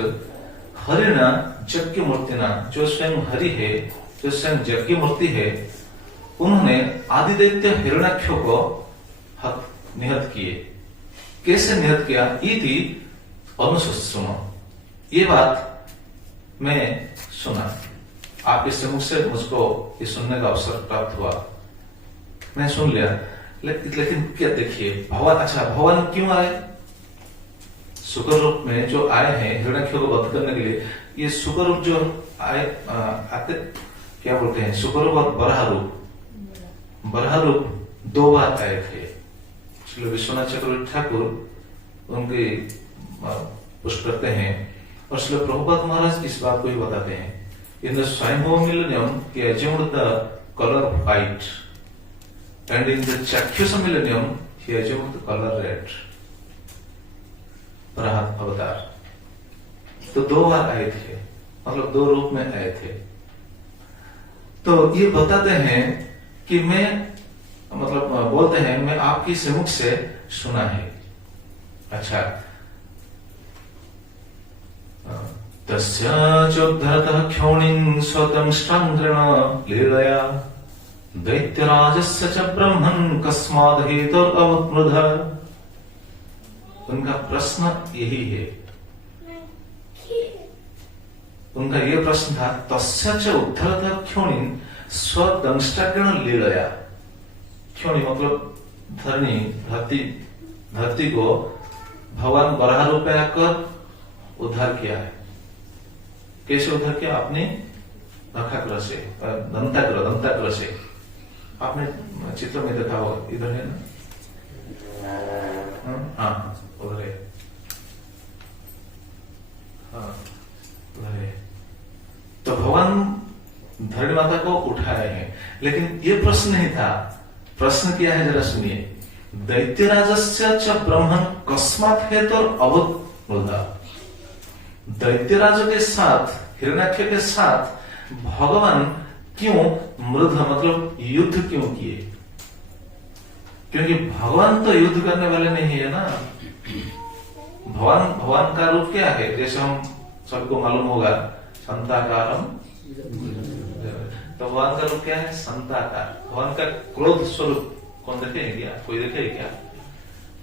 हरिणा यज्ञमूर्तिना, जो स्वयं हरि है, जो स्वयं यज्ञ मूर्ति है, उन्होंने आदिदैत्य हिरण्याक्षों को निहत किए। कैसे निहत किया? इति अनुशुश्रुम, ये बात मैं सुना, आपके सम्मुख से मुझको ये सुनने का अवसर प्राप्त हुआ, मैं सुन लिया। लेकिन क्या देखिए, भगवान, अच्छा भगवान क्यों आए? शुक्र रूप में जो आए हैं हिरण्याक्षों को वध करने के लिए। ये शुक्र रूप जो आए आते क्या बोलते हैं? शुक्र रूप और बराह रूप। बराह रूप दो बार आए थे। श्री विश्वनाथ चक्रवर्ती ठाकुर उनके पुष्ट करते हैं, और श्री प्रभुपाद महाराज इस बात को ही बताते हैं। इन द स्वयंभू मिलेनियम के अजूर्द color white, and in the Chakyusa millennium he achieved the color red. प्रहत अवतार तो 2 बार आए थे, मतलब 2 रूप में आए थे। तो ये बताते हैं कि मैं, मतलब बोलते हैं मैं आपकी सम्मुख से सुना है। अच्छा, तस्य चोद्धरतः क्षोणिं स्वतंष्ट्रं लीलया दैत्यराजस्य च ब्रह्मन् कस्माद् हेतुरवत्मृधः। उनका प्रश्न यही है, उनका ये प्रश्न था, तस्य च उद्धरतः क्षोणिं स्वदंष्ट्रं लीलया। क्षोणी मतलब धरनी, धरती को भगवान बराह रूप में आकर उद्धार किया है। कैसे उद्धार किया? अपनी नखाग्र से, दंताग्र से। आपने चित्र में देखा होगा, इधर है ना? हाँ, उधर है। हाँ, उधर है। तो भगवान धरणी माता को उठाए हैं, लेकिन ये प्रश्न नहीं था। प्रश्न किया है, जरा सुनिए। दैत्यराजस्य च ब्रह्मन् कस्मात् हेतुरवत्मृधः। दैत्यराज के साथ, हिरण्याक्ष के साथ भगवान क्यों मृध मतलब युद्ध क्यों किए? क्योंकि भगवान तो युद्ध करने वाले नहीं है ना। भगवान का रूप क्या है? जैसे हम सबको मालूम होगा, संताकारम। तो भगवान का रूप क्या है? संताकार। भगवान का क्रोध स्वरूप कौन देखे हैं क्या? कोई देखे है क्या?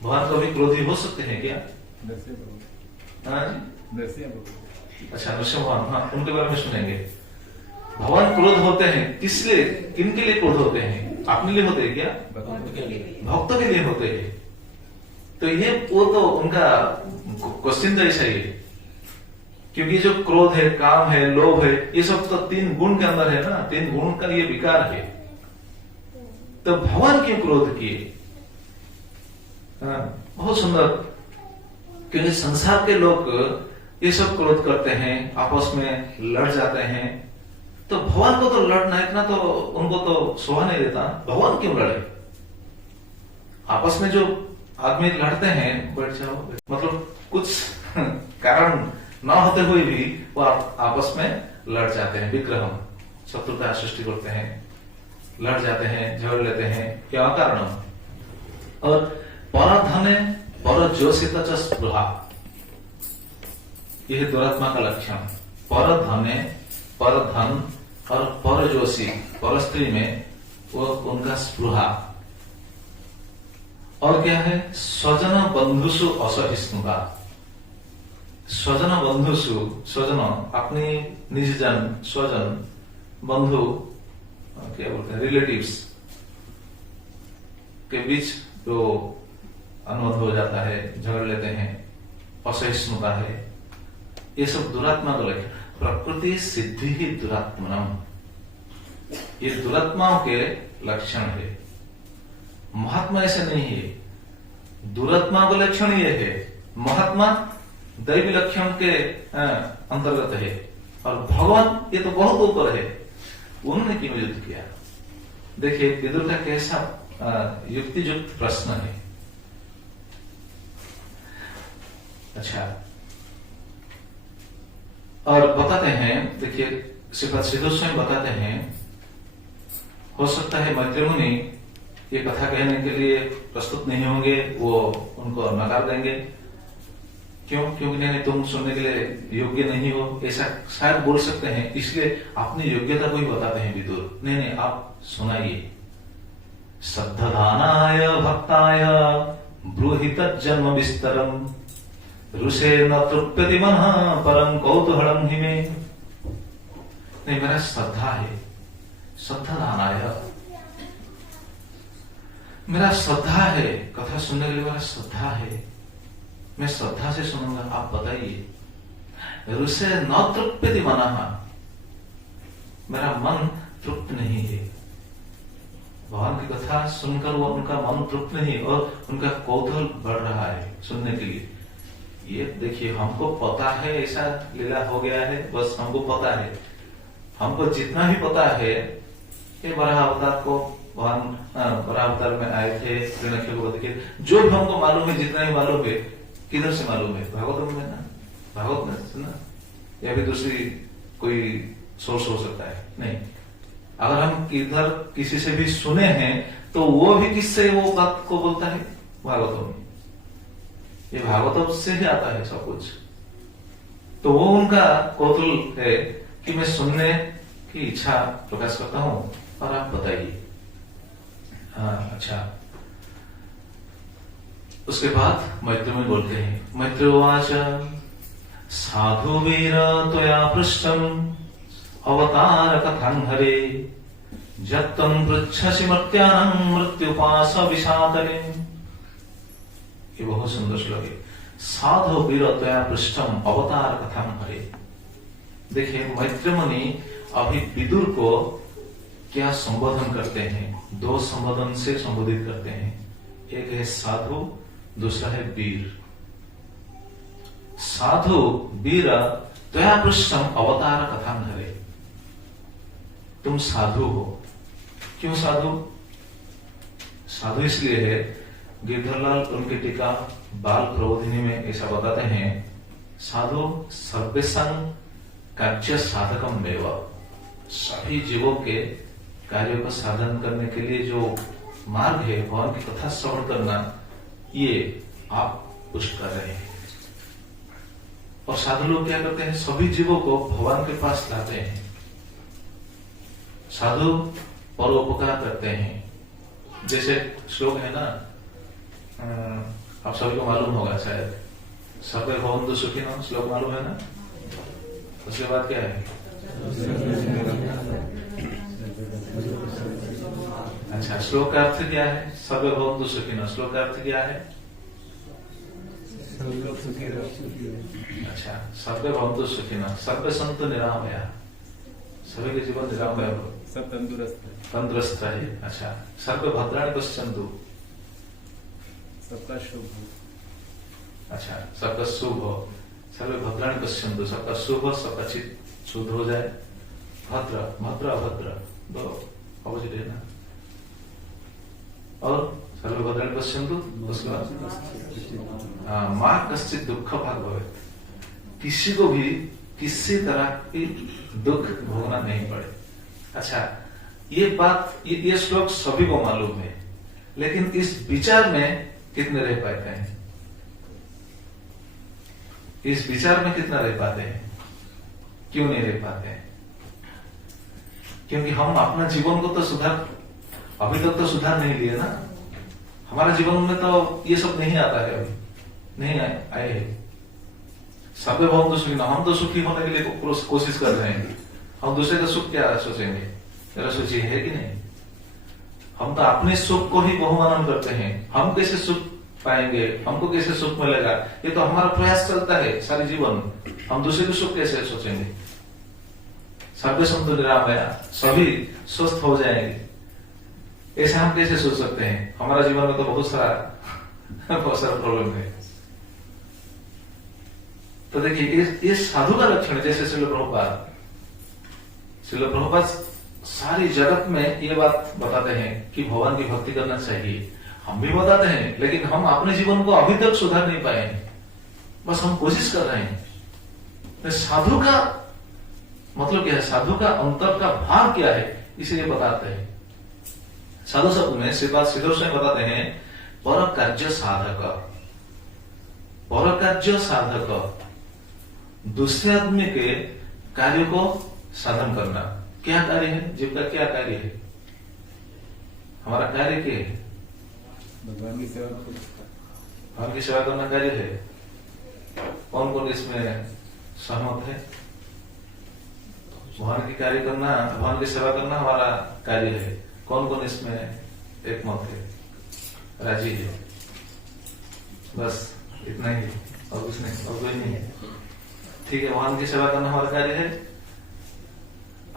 भगवान कभी क्रोधी हो सकते हैं क्या? हाँ जी, अच्छा, नरसिंह भगवान, हाँ, उनके बारे में सुनेंगे। भगवान क्रोध होते हैं, किस लिए, किनके लिए क्रोध होते हैं? अपने लिए होते हैं क्या? भक्तों के लिए होते हैं। तो ये वो तो उनका क्वेश्चन तो ऐसा ही है, क्योंकि जो क्रोध है, काम है, लोभ है, ये सब तो 3 गुण के अंदर है ना। 3 गुण का ये विकार है। तो भगवान क्यों क्रोध किए? बहुत सुंदर, क्योंकि संसार के लोग ये सब क्रोध करते हैं, आपस में लड़ जाते हैं। तो भगवान को तो लड़ना इतना तो उनको तो शोभा नहीं देता। भगवान क्यों लड़े? आपस में जो आदमी लड़ते हैं, बैठ जाओ, मतलब कुछ कारण न होते हुए भी वो आपस में लड़ जाते हैं, विग्रह शत्रुता सृष्टि करते हैं, लड़ जाते हैं, झगड़ लेते हैं। क्या कारण? और परधने परजोषित च स्पृहा, यह दुरात्मा का लक्षण। परधने, परधन और परजोशी, परस्त्री में वो उनका स्पृहा। और क्या है? स्वजन बंधुषु असहिष्णुता। स्वजन बंधुषु, स्वजन अपनी निजजन, स्वजन, बंधु क्या बोलते हैं, रिलेटिव्स के बीच जो अनुबंध हो जाता है, झगड़ लेते हैं, असहिष्णुता है, ये सब दुरात्मा का लक्षण। प्रकृति सिद्धि ही दुरात्मनम, ये दुरात्माओं के लक्षण है। महात्मा ऐसे नहीं है। दुरात्मा का लक्षण ये है, महात्मा दैवी लक्षण के अंतर्गत है, और भगवान ये तो बहुत ऊपर है। उन्होंने क्यों युद्ध किया? देखिए विदुर का कैसा युक्ति युक्त प्रश्न है। अच्छा, और बताते हैं, देखिए श्रीपद सिद्धू स्वयं बताते हैं, हो सकता है मैत्री मुनि ये कथा कहने के लिए प्रस्तुत नहीं होंगे, वो उनको नकार देंगे। क्यों? क्योंकि नहीं, तुम सुनने के लिए योग्य नहीं हो, ऐसा शायद बोल सकते हैं। इसलिए अपनी योग्यता को ही बताते हैं विदुर। नहीं, आप सुनाइए। श्रद्धानाय भक्ताय ब्रूहि तज्जन्म विस्तरम ऋषे न तृप्यति मनः परं कौतूहलम हि मे। नहीं, मेरा श्रद्धा है, श्रद्धानाय, मेरा श्रद्धा है, कथा सुनने के लिए मेरा श्रद्धा है, मैं श्रद्धा से सुनूंगा। आप बताइए। ऋषे न तृप्यति मनः, मेरा मन तृप्त नहीं है। भगवान की कथा सुनकर वो उनका मन तृप्त नहीं, और उनका कौतूहल बढ़ रहा है सुनने के लिए। ये देखिए, हमको पता है ऐसा लीला हो गया है, बस हमको पता है। हमको जितना भी पता है ये बराह अवतार को भगवान बराह अवतार में आए थे हिरण्यकश्यप को वध किया। जो भी हमको मालूम है, जितना भी मालूम है, किधर से मालूम है? भागवत में ना, भागवत में सुना, या फिर दूसरी कोई सोर्स हो सकता है? नहीं। अगर हम इधर किसी से भी सुने हैं तो वो भी किससे वो बात को बोलता है? भागवतों में। ये भागवतों से ही आता है सब कुछ। तो वो उनका कौतूहल है कि मैं सुनने की इच्छा प्रकाश करता हूं और आप बताइए। हाँ, अच्छा। उसके बाद मैत्री में बोलते हैं, मैत्रोवाच साधु वीर त्वया पृष्ठम अवतार कथं हरे जत्तं पृच्छसि मर्त्यानं मृत्युपाश विषादने। ये बहुत सुंदर श्लोक है। साधु वीर त्वया पृष्ठम अवतार कथं हरे। देखिए मैत्री मुनि अभी विदुर को क्या संबोधन करते हैं? दो संबोधन से संबोधित करते हैं। एक है साधु, दूसरा है वीर। साधु वीर त्वया पृष्ठम अवतार कथं हरे। तुम साधु हो। क्यों साधु? साधु इसलिए है, गिरधरलाल उनकी टीका बाल प्रबोधिनी में ऐसा बताते हैं, साधु सर्वेसंग कार्य साधकम एव। सभी जीवों के कार्यों का साधन करने के लिए जो मार्ग है, भगवान की कथा श्रवण करना, ये आप पुष्ट कर रहे हैं। और साधु लोग क्या करते हैं? सभी जीवों को भगवान के पास लाते हैं। साधु परोपकार करते हैं। जैसे श्लोक है ना, आप सभी को मालूम होगा शायद, सर्वे भवन्तु सुखिनः, श्लोक मालूम है ना? उसके बाद क्या है? अच्छा, श्लोक का अर्थ क्या है? सर्वे भवन्तु सुखिनः, श्लोक का अर्थ क्या है? अच्छा, सर्वे भवन्तु सुखिनः, सर्वे सन्तु निरामया, सभी के जीवन निरामय हो, सब तंदुरुस्त रहे। अच्छा, सर्वे भद्राणि पश्यन्तु, सबका शुभ हो। अच्छा, सबका शुभ हो, सर्वे भद्राणि पश्यन्तु, सबका शुभ हो, सबका चित्त शुद्ध हो जाए। भद्र, भद्र, अभद्र, दो अपोजिट है ना। और सर्वे भद्राणि पश्यन्तु, उसके बाद मां कश्चित् दुःख भाग भवेत्। किसी को भी किसी तरह की दुख भोगना नहीं पड़े। अच्छा, ये बात, ये श्लोक सभी को मालूम है, लेकिन इस विचार में कितने रह पाते हैं? इस विचार में कितना रह पाते हैं? क्यों नहीं रह पाते हैं? क्योंकि हम अपना जीवन को तो सुधार, अभी तक तो सुधार नहीं लिए ना। हमारा जीवन में तो ये सब नहीं आता है, अभी नहीं आए हैं। सर्वे भवन्तु सुखिनः, हम तो सुखी होने के लिए कोशिश कर रहे हैं। हम दूसरे का सुख क्या सोचेंगे? जरा सोचिए, है कि नहीं? हम तो अपने सुख को ही बहुमानन करते हैं। हम कैसे सुख पाएंगे, हमको कैसे सुख मिलेगा, ये तो हमारा प्रयास चलता है सारे जीवन। हम दूसरे को सुख कैसे सोचेंगे? सर्वे सन्तु निरामया, सभी स्वस्थ हो जाएंगे, ऐसा हम कैसे सोच सकते हैं? हमारा जीवन में तो बहुत सारा प्रॉब्लम है। तो देखिए, ये साधु का लक्षण है। जैसे श्रील प्रभुपाद सारी जगत में ये बात बताते हैं कि भगवान की भक्ति करना चाहिए। हम भी बताते हैं, लेकिन हम अपने जीवन को अभी तक सुधार नहीं पाए हैं। बस हम कोशिश कर रहे हैं। साधु का मतलब क्या है? साधु का अंतर का भाव क्या है, इसे ये बताते हैं। साधु शब्द में श्रीपाद श्रीधर स्वामी बताते हैं, पर कार्य साधक। पर कार्य साधक, दूसरे आदमी के कार्य को साधन करना। क्या कार्य है? जीव का क्या कार्य है? हमारा कार्य क्या है? भगवान की सेवा। भगवान की सेवा करना कार्य है। कौन कौन इसमें सहमत है? भगवान की कार्य करना, भगवान की सेवा करना हमारा कार्य है। कौन कौन इसमें एक मत है, राजी है? बस इतना ही, और कुछ नहीं, और कोई नहीं है। ठीक है, भगवान की सेवा करना हमारा कार्य है।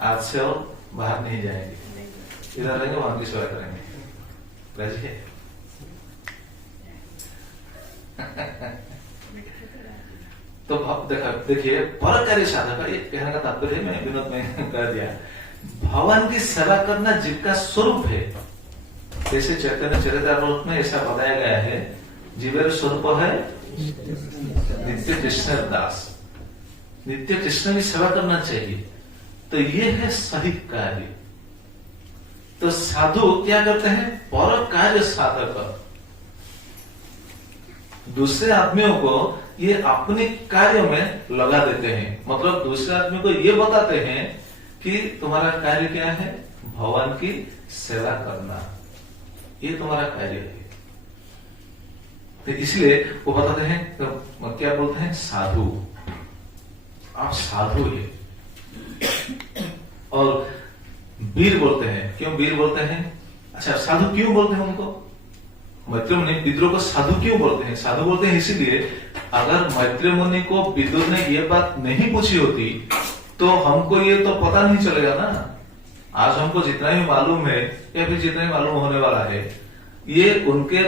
आज से और बाहर नहीं जाएंगे, इधर रहेंगे, भगवान की सेवा करेंगे। राजी है? तो देखिए, पर कार्य साधक, ये कहने का तात्पर्य मैं विनोद में कह दिया भगवान की सेवा करना जीव का स्वरूप है। जैसे चैतन्य चरितामृत में ऐसा बताया गया है, जीवेर स्वरूप है नित्य कृष्ण दास, नित्य कृष्ण की सेवा करना चाहिए। तो ये है सही कार्य। तो साधु क्या करते हैं? पर कार्य साधक, दूसरे आदमियों को ये अपने कार्य में लगा देते हैं। मतलब दूसरे आदमी को ये बताते हैं कि तुम्हारा कार्य क्या है? भगवान की सेवा करना, ये तुम्हारा कार्य है। तो इसलिए वो बताते हैं, तो क्या बोलते हैं? साधु, आप साधु है। और वीर बोलते हैं। क्यों वीर बोलते हैं? अच्छा, साधु क्यों बोलते हैं उनको? मैत्रेय मुनि विदुर को साधु क्यों बोलते हैं? साधु बोलते हैं इसीलिए, अगर मैत्रेय मुनि को विदुर ने ये बात नहीं पूछी होती तो हमको ये तो पता नहीं चलेगा ना। आज हमको जितना भी मालूम है या फिर जितना भी मालूम होने वाला है, ये उनके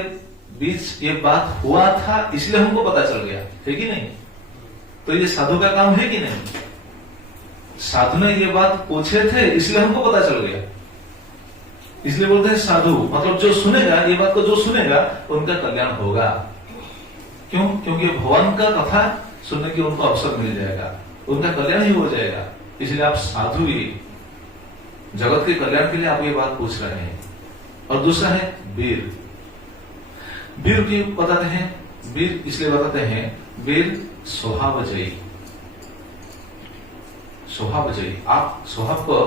बीच ये बात हुआ था इसलिए हमको पता चल गया, है कि नहीं? तो ये साधु का काम है कि नहीं? साधु ने ये बात पूछे थे इसलिए हमको पता चल गया, इसलिए बोलते हैं साधु। मतलब जो सुनेगा ये बात को, जो सुनेगा उनका कल्याण होगा। क्यों? क्योंकि भगवान का कथा सुनने की उनको अवसर मिल जाएगा, उनका कल्याण ही हो जाएगा। इसलिए आप साधु ही, जगत के कल्याण के लिए आप ये बात पूछ रहे हैं। और दूसरा है वीर। वीर क्यों बताते हैं? वीर इसलिए बताते हैं, वीर स्वभावजयी, स्वभावजयी। आप स्वभाव को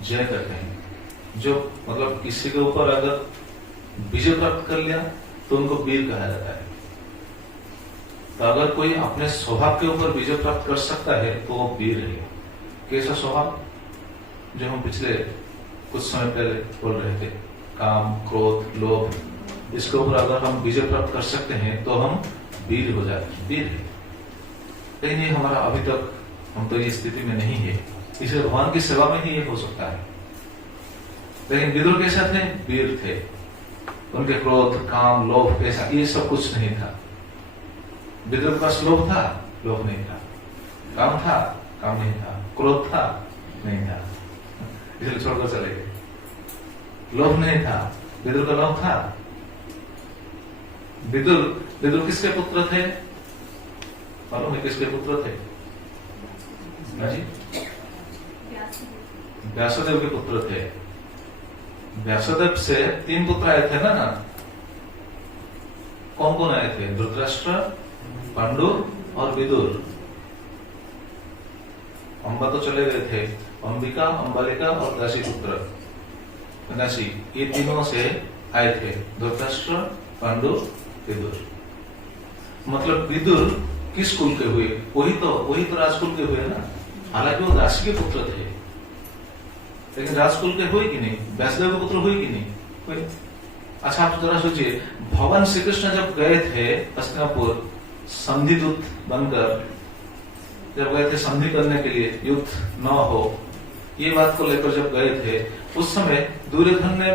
जय करते हैं। जो मतलब किसी के ऊपर अगर विजय प्राप्त कर लिया तो उनको वीर कहा जाता है। तो अगर कोई अपने स्वभाव के ऊपर विजय प्राप्त कर सकता है तो वो वीर है। कैसा स्वभाव? जो हम पिछले कुछ समय पहले बोल रहे थे, काम, क्रोध, लोभ, इसके ऊपर अगर हम विजय प्राप्त कर सकते हैं तो हम वीर हो जाते हैं, वीर है। लेकिन ये हमारा अभी तक, हम तो ये स्थिति में नहीं है, इसलिए भगवान की सेवा में ही ये हो सकता है। लेकिन विदुर कैसे थे? वीर थे। उनके क्रोध, काम, लोभ ऐसा ये सब कुछ नहीं था। विदुर के पास लोभ था? लोभ नहीं था। काम था? काम नहीं था। क्रोध था? नहीं था, इसलिए छोड़कर चले गए। लोभ नहीं था, विदुर का लोभ था। विदुर किसके पुत्र थे? मालूम है किसके पुत्र थे? जी, व्यासदेव के पुत्र थे। व्यासदेव से 3 पुत्र आए थे ना। कौन कौन आए थे? धृतराष्ट्र, पांडु और विदुर। अंबा तो चले गए थे, अंबिका, अंबालिका और दासी पुत्र, दासी, ये तीनों से आए थे, धृतराष्ट्र, पांडु, विदुर। मतलब विदुर किस कुल के हुए? वही तो राजकुल के हुए ना। हालांकि वो दासी के पुत्र थे, लेकिन राजकुल के हुए कि नहीं? व्यासदेव के पुत्र हुए कि नहीं? हुए। अच्छा, आप जरा सोचिए, भगवान श्री कृष्ण जब गए थे हस्तिनापुर संधि दूत बनकर, जब गए थे संधि करने के लिए, युद्ध न हो, ये बात को लेकर जब गए थे, उस समय दुर्योधन ने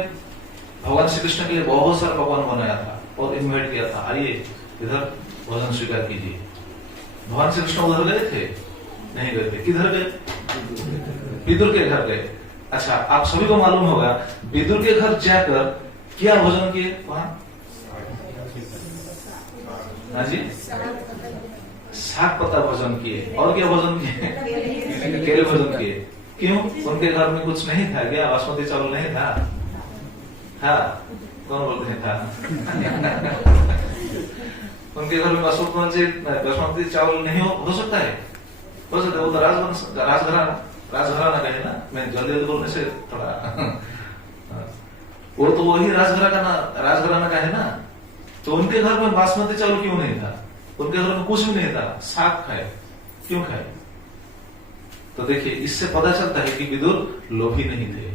भगवान श्री कृष्ण के लिए बहुत सारा पकवान बनाया था और इन्वाइट किया था, आइए इधर भोजन स्वीकार कीजिए। भगवान श्री कृष्ण उधर गए थे? नहीं गए थे। किधर गए? विदुर के घर गए। अच्छा, आप सभी को मालूम होगा, विदुर के घर जाकर क्या भोजन किए वहां? हाँ जी, साग पत्ता भोजन किए। और क्या भोजन किए? केले भोजन किए। क्यों? उनके घर में कुछ नहीं था क्या? बासमती चावल नहीं था? हाँ, कौन बोलते हैं था? उनके घर में बासमती चावल नहीं हो सकता है? हो सकता है, वो तो राजघराना का है ना। मैं जल्दी बोलने से थोड़ा वो तो वही राजघराना का है ना। तो उनके घर में बासमती चावल क्यों नहीं था? उनके घर में कुछ भी नहीं था, साग खाए। क्यों खाए? तो देखिए, इससे पता चलता है कि विदुर लोभी नहीं थे।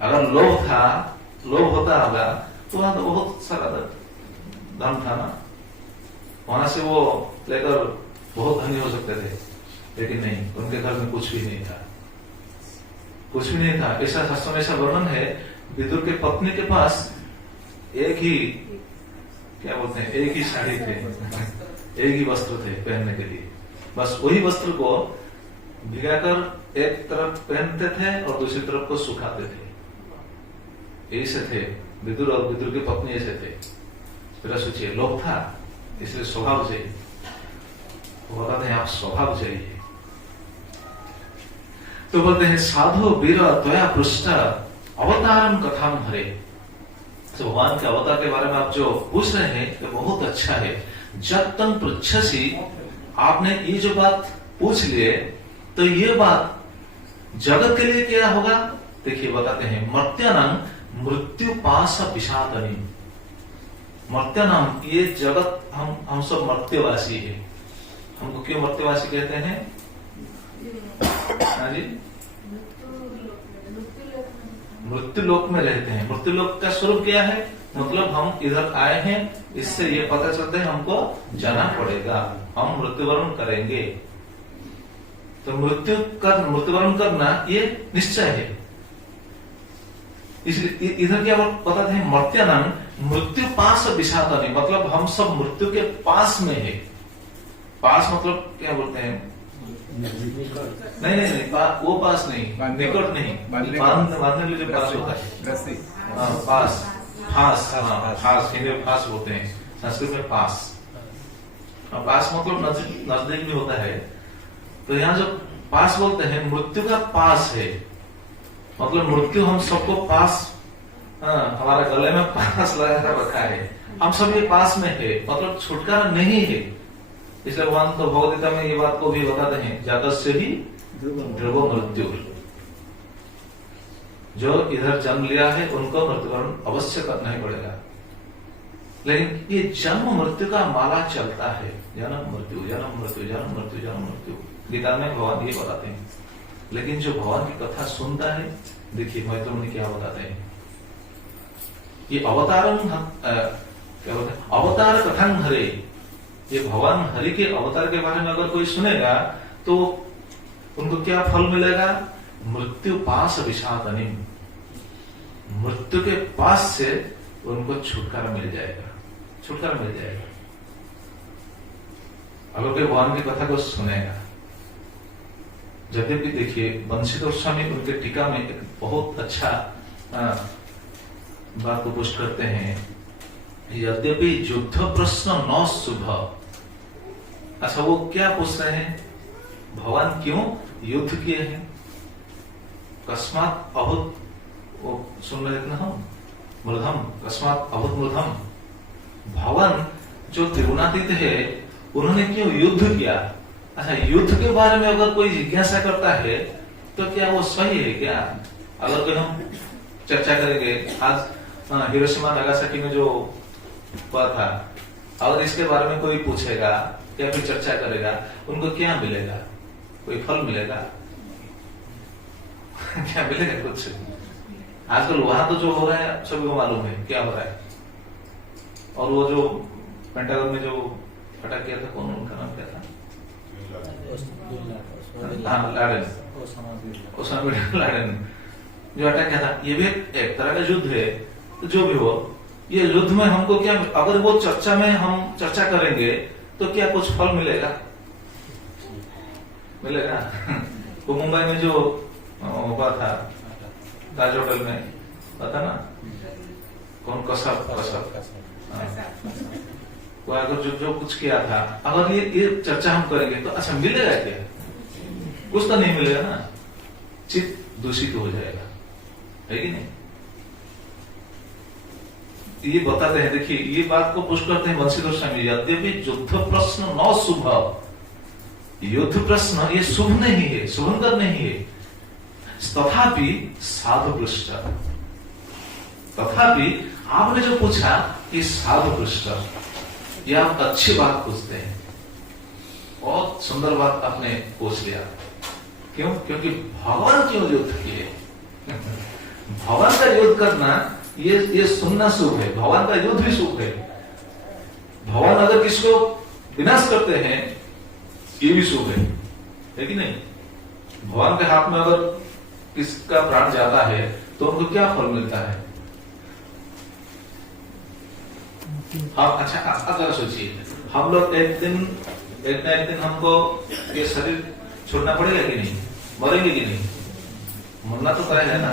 अगर लोभ होता होगा तो वहां तो बहुत सारा धन था ना, वहां से वो लेकर बहुत धनी हो सकते थे। लेकिन नहीं, उनके घर में कुछ भी नहीं था, कुछ भी नहीं था। ऐसा शास्त्र में ऐसा वर्णन है, विदुर के पत्नी के पास एक ही, क्या बोलते हैं, एक ही साड़ी थे, एक ही वस्त्र थे पहनने के लिए। बस वही वस्त्र को भिगाकर एक तरफ पहनते थे और दूसरी तरफ को सुखाते थे। ऐसे थे विदुर, और विदुर की पत्नी ऐसे थे। फिर सोचिए, लोभ था इसलिए स्वभाव चाहिए। वो बताते हैं आप स्वभाव चाहिए। तो बोलते हैं साधु वीर त्वया पृष्ठ अवतारम कथाम हरे। तो भगवान के अवतार के बारे में आप जो पूछ रहे हैं ये बहुत अच्छा है। जब तक पृच्छसी, आपने ये जो बात पूछ लिए तो ये बात जगत के लिए क्या होगा? देखिए बताते हैं, मर्त्यानां मृत्यु पास विषादनी। मर्त्यानां, ये जगत हम सब मर्त्यवासी है। हमको क्यों मर्त्यवासी कहते हैं? हाँ जी, मृत्यु लोक में रहते हैं। मृत्यु लोक का स्वरूप क्या है? मतलब हम इधर आए हैं, इससे ये पता चलता है हमको जाना पड़ेगा, हम मृत्युवरण करेंगे। तो मृत्युवरण करना ये निश्चय है। इसलिए इधर क्या बताते हैं, मर्त्यानां मृत्यु पास विषादनी, मतलब हम सब मृत्यु के पास में है। पास मतलब क्या बोलते हैं? नहीं, वो पास नहीं, निकट नहीं, बांधने के लिए पास होता है। पास, फास, हिंदी में फास बोलते हैं, संस्कृत में पास। पास मतलब नजदीक भी होता है। तो यहाँ जो पास बोलते हैं, मृत्यु का पास है, मतलब मृत्यु हम सबको पास, हमारा गले में पास लगा रखा है, हम सब ये पास में है, मतलब छुटकारा नहीं है। इसलिए भगवान तो भगवद्गीता में ये बात को भी बताते हैं, जातस्य ही ध्रुव मृत्यु। जो इधर जन्म लिया है उनको मृत्युवरण अवश्य करना ही पड़ेगा। लेकिन ये जन्म मृत्यु का माला चलता है, जन्म मृत्यु, जन्म मृत्यु, जन्म मृत्यु, जन्म मृत्यु। गीता में भगवान ये बताते हैं। लेकिन जो भगवान की कथा सुनता है, देखिए मैत्र मुनि क्या बताते हैं, ये अवतारम क्या बोलते हैं, अवतार कथन हरे। ये भगवान हरि के अवतार के बारे में अगर कोई सुनेगा तो उनको क्या फल मिलेगा? मृत्यु पास विषादनी, मृत्यु के पास से उनको छुटकारा मिल जाएगा, छुटकारा मिल जाएगा अगर कोई भगवान की कथा को सुनेगा। यद्यपि देखिए बंशी गोस्वामी उनके टीका में एक बहुत अच्छा बात को पुष्ट करते हैं, यद्यपि युद्ध प्रश्न न शुभ। अच्छा, वो क्या पूछ रहे हैं? भगवान क्यों युद्ध किए हैं? कस्मात अभूत, वो सुन रहे थे हम, मृधम, कस्मात अभूत मृधम। भगवान जो त्रिगुणातीत है उन्होंने क्यों युद्ध किया? अच्छा, युद्ध के बारे में अगर कोई जिज्ञासा करता है तो क्या वो सही है क्या? अगर कोई हम चर्चा करेंगे, आज हिरोशिमा नागासाकी में जो हुआ था, अगर इसके बारे में कोई पूछेगा या फिर चर्चा करेगा, उनको क्या मिलेगा? कोई फल मिलेगा? क्या मिलेगा? कुछ। आजकल वहां तो जो हो रहा है सभी को मालूम है क्या हो रहा है। और वो जो पेंटागन में जो अटैक किया था, कौन, उनका नाम क्या था? लाडेन, ओसामा बिन लाडेन जो अटैक किया था, ये भी एक तरह का युद्ध है। तो जो भी हो, ये युद्ध में हमको क्या, अगर वो चर्चा में हम चर्चा करेंगे तो क्या कुछ फल मिलेगा? मिलेगा? वो मुंबई में जो हुआ था ताज होटल में, पता ना कौन, कसब, वो अगर जो कुछ किया था, अगर ये चर्चा हम करेंगे तो अच्छा मिलेगा क्या? कुछ तो नहीं मिलेगा ना, चित्त दूषित हो जाएगा, है कि नहीं? ये बताते हैं, देखिए ये बात को पुष्ट करते हैं बंशी गोस्वामी, यद्यपि युद्ध प्रश्न न शुभ। युद्ध प्रश्न ये शुभ नहीं है, शुभंकर नहीं है। तथापि साधु पृष्ठ, तथापि आपने जो पूछा कि साधु पृष्ठ, ये आप अच्छी बात पूछते हैं, बहुत सुंदर बात आपने पूछ लिया। क्यों? क्योंकि भगवान क्यों युद्ध किए? भगवान का युद्ध करना ये सुनना शुभ है, भगवान का युद्ध भी शुभ है। भगवान अगर किसको विनाश करते हैं ये भी शुभ है कि नहीं? भगवान के हाथ में अगर किसका प्राण जाता है तो उनको क्या फल मिलता है? हाँ, अच्छा अगर सोचिए, हम लोग एक दिन हमको ये शरीर छोड़ना पड़ेगा कि नहीं? मरेंगे कि नहीं? मरना तो तय है ना,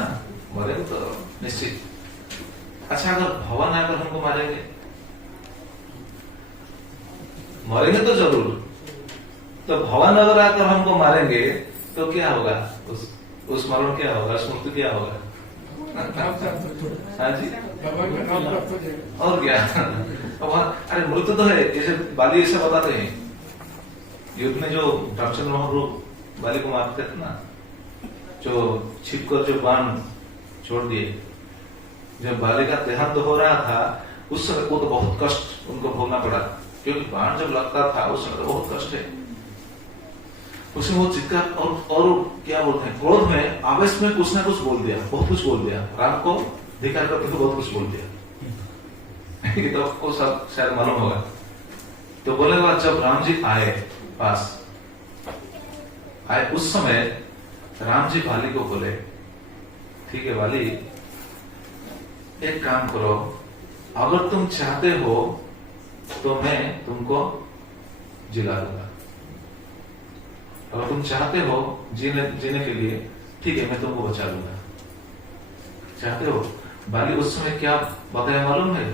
मरेंगे तो निश्चित। अच्छा, अगर भवन आकर हमको मारेंगे, मरेंगे तो जरूर, तो भवन अगर आकर हमको मारेंगे तो क्या होगा? उस मरण क्या होगा? स्मृति क्या होगा? हाँ जी, और क्या? अरे मृत्यु तो है, जैसे बाली ऐसा बताते हैं, युद्ध में जो रामचंद्र महाप्रभु बाली को मारते थे ना, जो छिप कर जो बाण छोड़ दिए, जब बाली का देहांत हो रहा था उस समय को तो बहुत कष्ट उनको भोगना पड़ा, क्योंकि बाण जब लगता था उस समय तो बहुत कष्ट है। उसमें वो चित्कार और क्या बोलते हैं, क्रोध में आवेश में कुछ ना कुछ बोल दिया, बहुत कुछ बोल दिया, राम को धिक्कार करके तो बहुत कुछ बोल दिया। ये तो आपको सब शायद मालूम होगा। तो बोले बाद जब राम जी आए पास आए, उस समय राम जी बाली को बोले, ठीक है बाली, एक काम करो, अगर तुम चाहते हो तो मैं तुमको जिला दूंगा, अगर तुम चाहते हो जीने के लिए, ठीक है, मैं तुमको बचा लूंगा। चाहते हो? बाली उस समय क्या बताया मालूम है?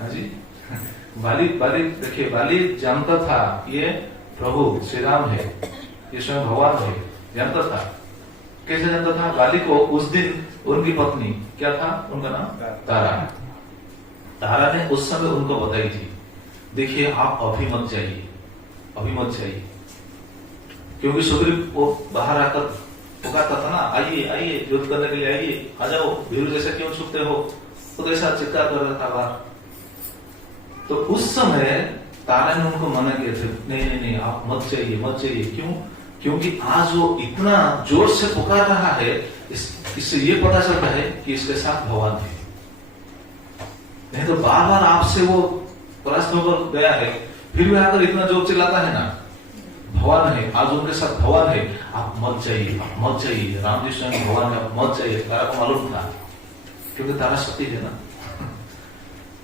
हाँ जी, बाली देखिए, बाली जानता था ये प्रभु श्री राम है, ये स्वयं भगवान है, जानता था। कैसे जानता था? बाली को उस दिन उनकी पत्नी क्या था, उनका नाम तारा ने उस समय उनको बताई थी, देखिए आप अभी मत जाइए, क्योंकि सुग्रीव वो बाहर आकर पुकारता था ना, आइए आइए युद्ध करने के लिए आइए, आ जाओ, भीरू जैसे क्यों छुपते हो, तो ऐसा चित्कार कर रहा था बाहर। तो उस समय तारा ने उनको मना किया था, नहीं आप मत जाइए। क्यों? क्योंकि आज वो इतना जोर से पुकार रहा है, इससे ये पता चलता है कि इसके साथ भगवान है। नहीं तो बार बार आपसे वो परास्त होकर गया है, फिर भी आकर इतना जोर चिल्लाता है ना, भगवान है, आज उनके साथ भगवान है, आप मत जाइए। राम जी स्वयं भगवान है, आप मत जाइए। तारा को मालूम था, क्योंकि तारा सती है ना,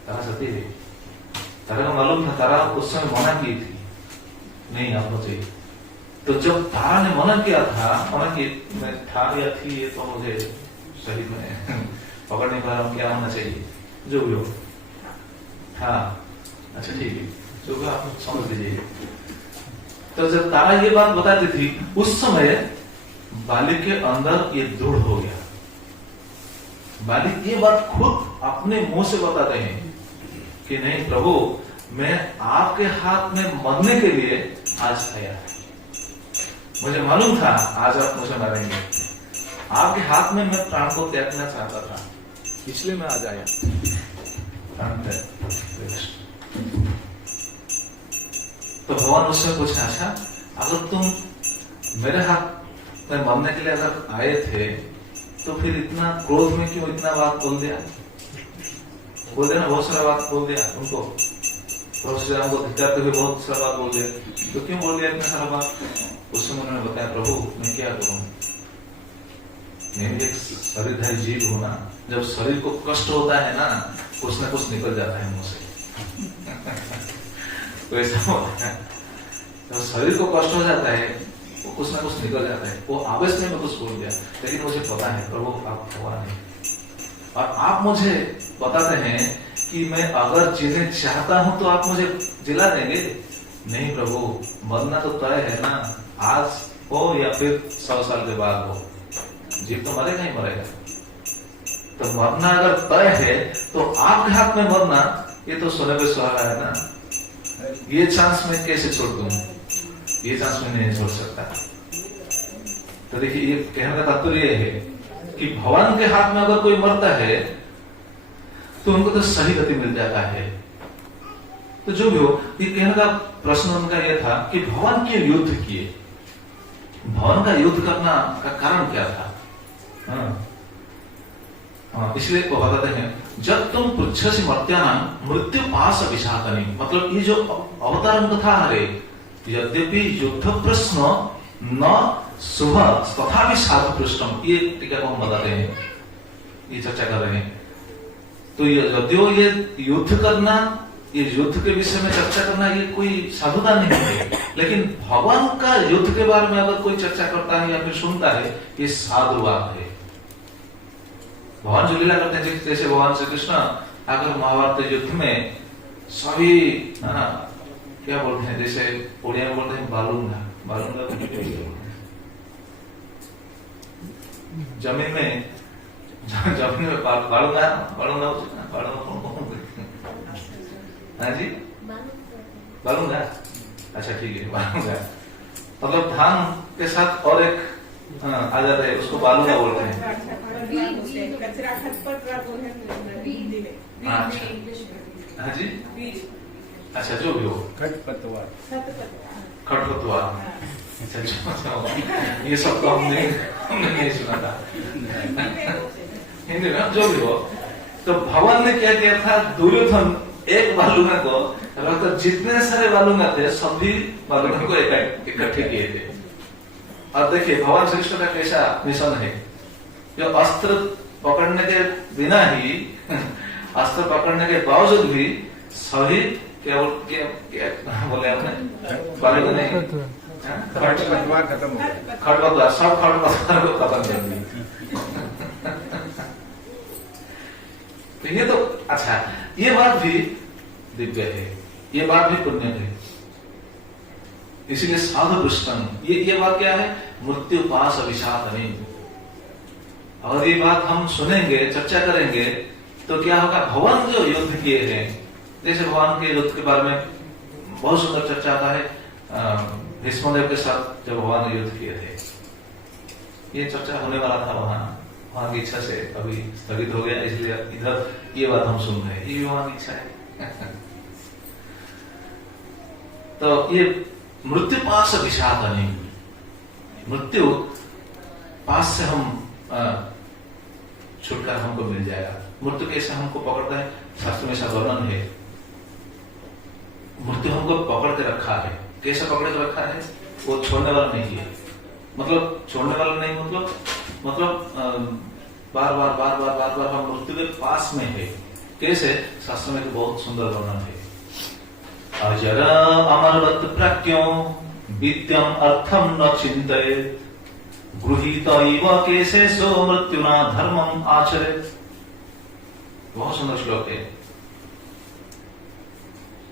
तारा सती है, तारा को मालूम था, तारा उस समय मना की थी, नहीं आप मत जाइए। तो जब तारा ने मना किया था, मैं था या थी ये तो मुझे सही में पकड़ नहीं पा रहा हूँ, क्या होना चाहिए, जो भी हो, हाँ अच्छा ठीक है, जो भी आप समझ लीजिए। तो जब तारा ये बात बताती थी, उस समय बाली के अंदर ये दृढ़ हो गया। बाली ये बात खुद अपने मुंह से बताते हैं कि नहीं प्रभु, मैं आपके हाथ में मरने के लिए आज आया है, मुझे मालूम था आज आप मुझे मारेंगे, आपके हाथ में मैं प्राण को त्यागना चाहता था, इसलिए मैं आज आया। तो भगवान उससे पूछा, अच्छा अगर तुम मेरे हाथ में मरने के लिए अगर आए थे, तो फिर इतना क्रोध में क्यों इतना बात बोल दिया? बहुत सारा बात बोल दिया उनको, प्रभु श्री राम को धिक्कारते हुए बहुत सारा बात बोल दिया, तो क्यों बोल दिया इतना सारा बात? उस समय उन्होंने बताया, प्रभु मैं क्या करूं, मैं भी एक शरीरधारी जीव हूं ना, जब शरीर को कष्ट होता है ना, कुछ ना कुछ निकल जाता है मुंह से। तो ऐसा होता है, जब शरीर को कष्ट हो जाता है, वो कुछ ना कुछ निकल जाता है, वो आवेश में मैं कुछ बोल दिया, लेकिन मुझे पता है प्रभु आप भगवान है, और आप मुझे बताते हैं कि मैं अगर जीने चाहता हूं तो आप मुझे जिला देंगे। नहीं प्रभु, मरना तो तय है ना, आज हो या फिर 100 साल के बाद हो, जीव तो मरेगा ही मरेगा। तो मरना अगर तय है तो आपके हाथ में मरना, ये तो सोने पे सुहागा है ना, ये चांस मैं कैसे छोड़ दूं? ये चांस मैं नहीं छोड़ सकता। तो देखिए, ये कहने का तात्पर्य है कि भगवान के हाथ में अगर कोई मरता है तो उनको तो सही गति मिल जाता है। तो जो भी हो, ये कहने का प्रश्न उनका यह था कि भगवान क्यों युद्ध किए, भगवान का युद्ध करना का कारण क्या था? इसलिए वो बताते हैं, जब तुम पृच्छसि मर्त्यानां मृत्यु पाश विशाखनी, मतलब ये जो अवतारण कथा है, यद्यपि युद्ध प्रश्न न शुभ तथा भी साधु पृष्ठम, ये टीका को हम बताते हैं, ये चर्चा कर रहे हैं। तो यद्यो ये युद्ध करना, ये युद्ध के विषय में चर्चा करना, ये कोई साधुता नहीं है, लेकिन भगवान का युद्ध के बारे में अगर कोई चर्चा करता है या फिर सुनता है, ये साधुवाद है। भगवान जो लीला करते हैं, जैसे भगवान श्री कृष्ण अगर महाभारत युद्ध में सभी क्या बोलते हैं, जैसे उड़िया में बोलते हैं बालूंगा, जमीन में बालूंगा हाँ जी बालूंगा, अच्छा ठीक है बालूंगा, मतलब धान के साथ और एक आ जाता है, उसको बालूंगा बोलते हैं। हाँ जी अच्छा जो भी हो, खरपतवार। अच्छा ये सब तो हमने नहीं सुना था हिंदी में, जो भी हो। तो भगवान ने क्या किया था, दुर्योधन एक बालूंगा को, तो जितने सारे बालूंगा थे सभी बालूंगा को इकट्ठे किए थे। और देखिए भगवान श्री कृष्ण का कैसा मिशन है, जो अस्त्र पकड़ने के बिना ही, अस्त्र पकड़ने के बावजूद भी सभी क्या बोले आपने, बालूंगा नहीं खरपतवार खत्म हो गया। खरपतवार, सब खरपतवार को खत्म कर दिया। तो ये तो अच्छा, ये बात भी दिव्य है, ये बात भी पुण्य है। इसीलिए साधु पुष्टम, ये बात क्या है, मृत्यु पास अभिशातनी। और ये बात हम सुनेंगे, चर्चा करेंगे, तो क्या होगा, भगवान जो युद्ध किए हैं, जैसे भगवान के युद्ध के बारे में बहुत सुंदर चर्चा आता है भीष्मदेव के साथ जब भगवान ने युद्ध किए थे। ये चर्चा होने वाला था वहां की इच्छा से अभी स्थगित हो गया, इसलिए इधर ये बात हम सुन रहे हैं, ये भगवान की इच्छा है। तो ये मृत्यु पास विषाद नहीं, मृत्यु पास से हम छुटकारा हमको मिल जाएगा। मृत्यु कैसे हमको पकड़ता है, शास्त्र में ऐसा वर्णन है। मृत्यु हमको पकड़ के रखा है, कैसे पकड़ के रखा है, वो छोड़ने वाला नहीं है। मतलब छोड़ने वाला नहीं, मतलब बार बार हम मृत्यु के पास में है। कैसे, शास्त्र में बहुत सुंदर वर्णन है। अजर अमरवत प्रज्ञो विद्यम अर्थम न चिंतयेत्, गृहीत इव कैसे सो मृत्युना धर्मम आचरेत्। बहुत सुंदर श्लोक है।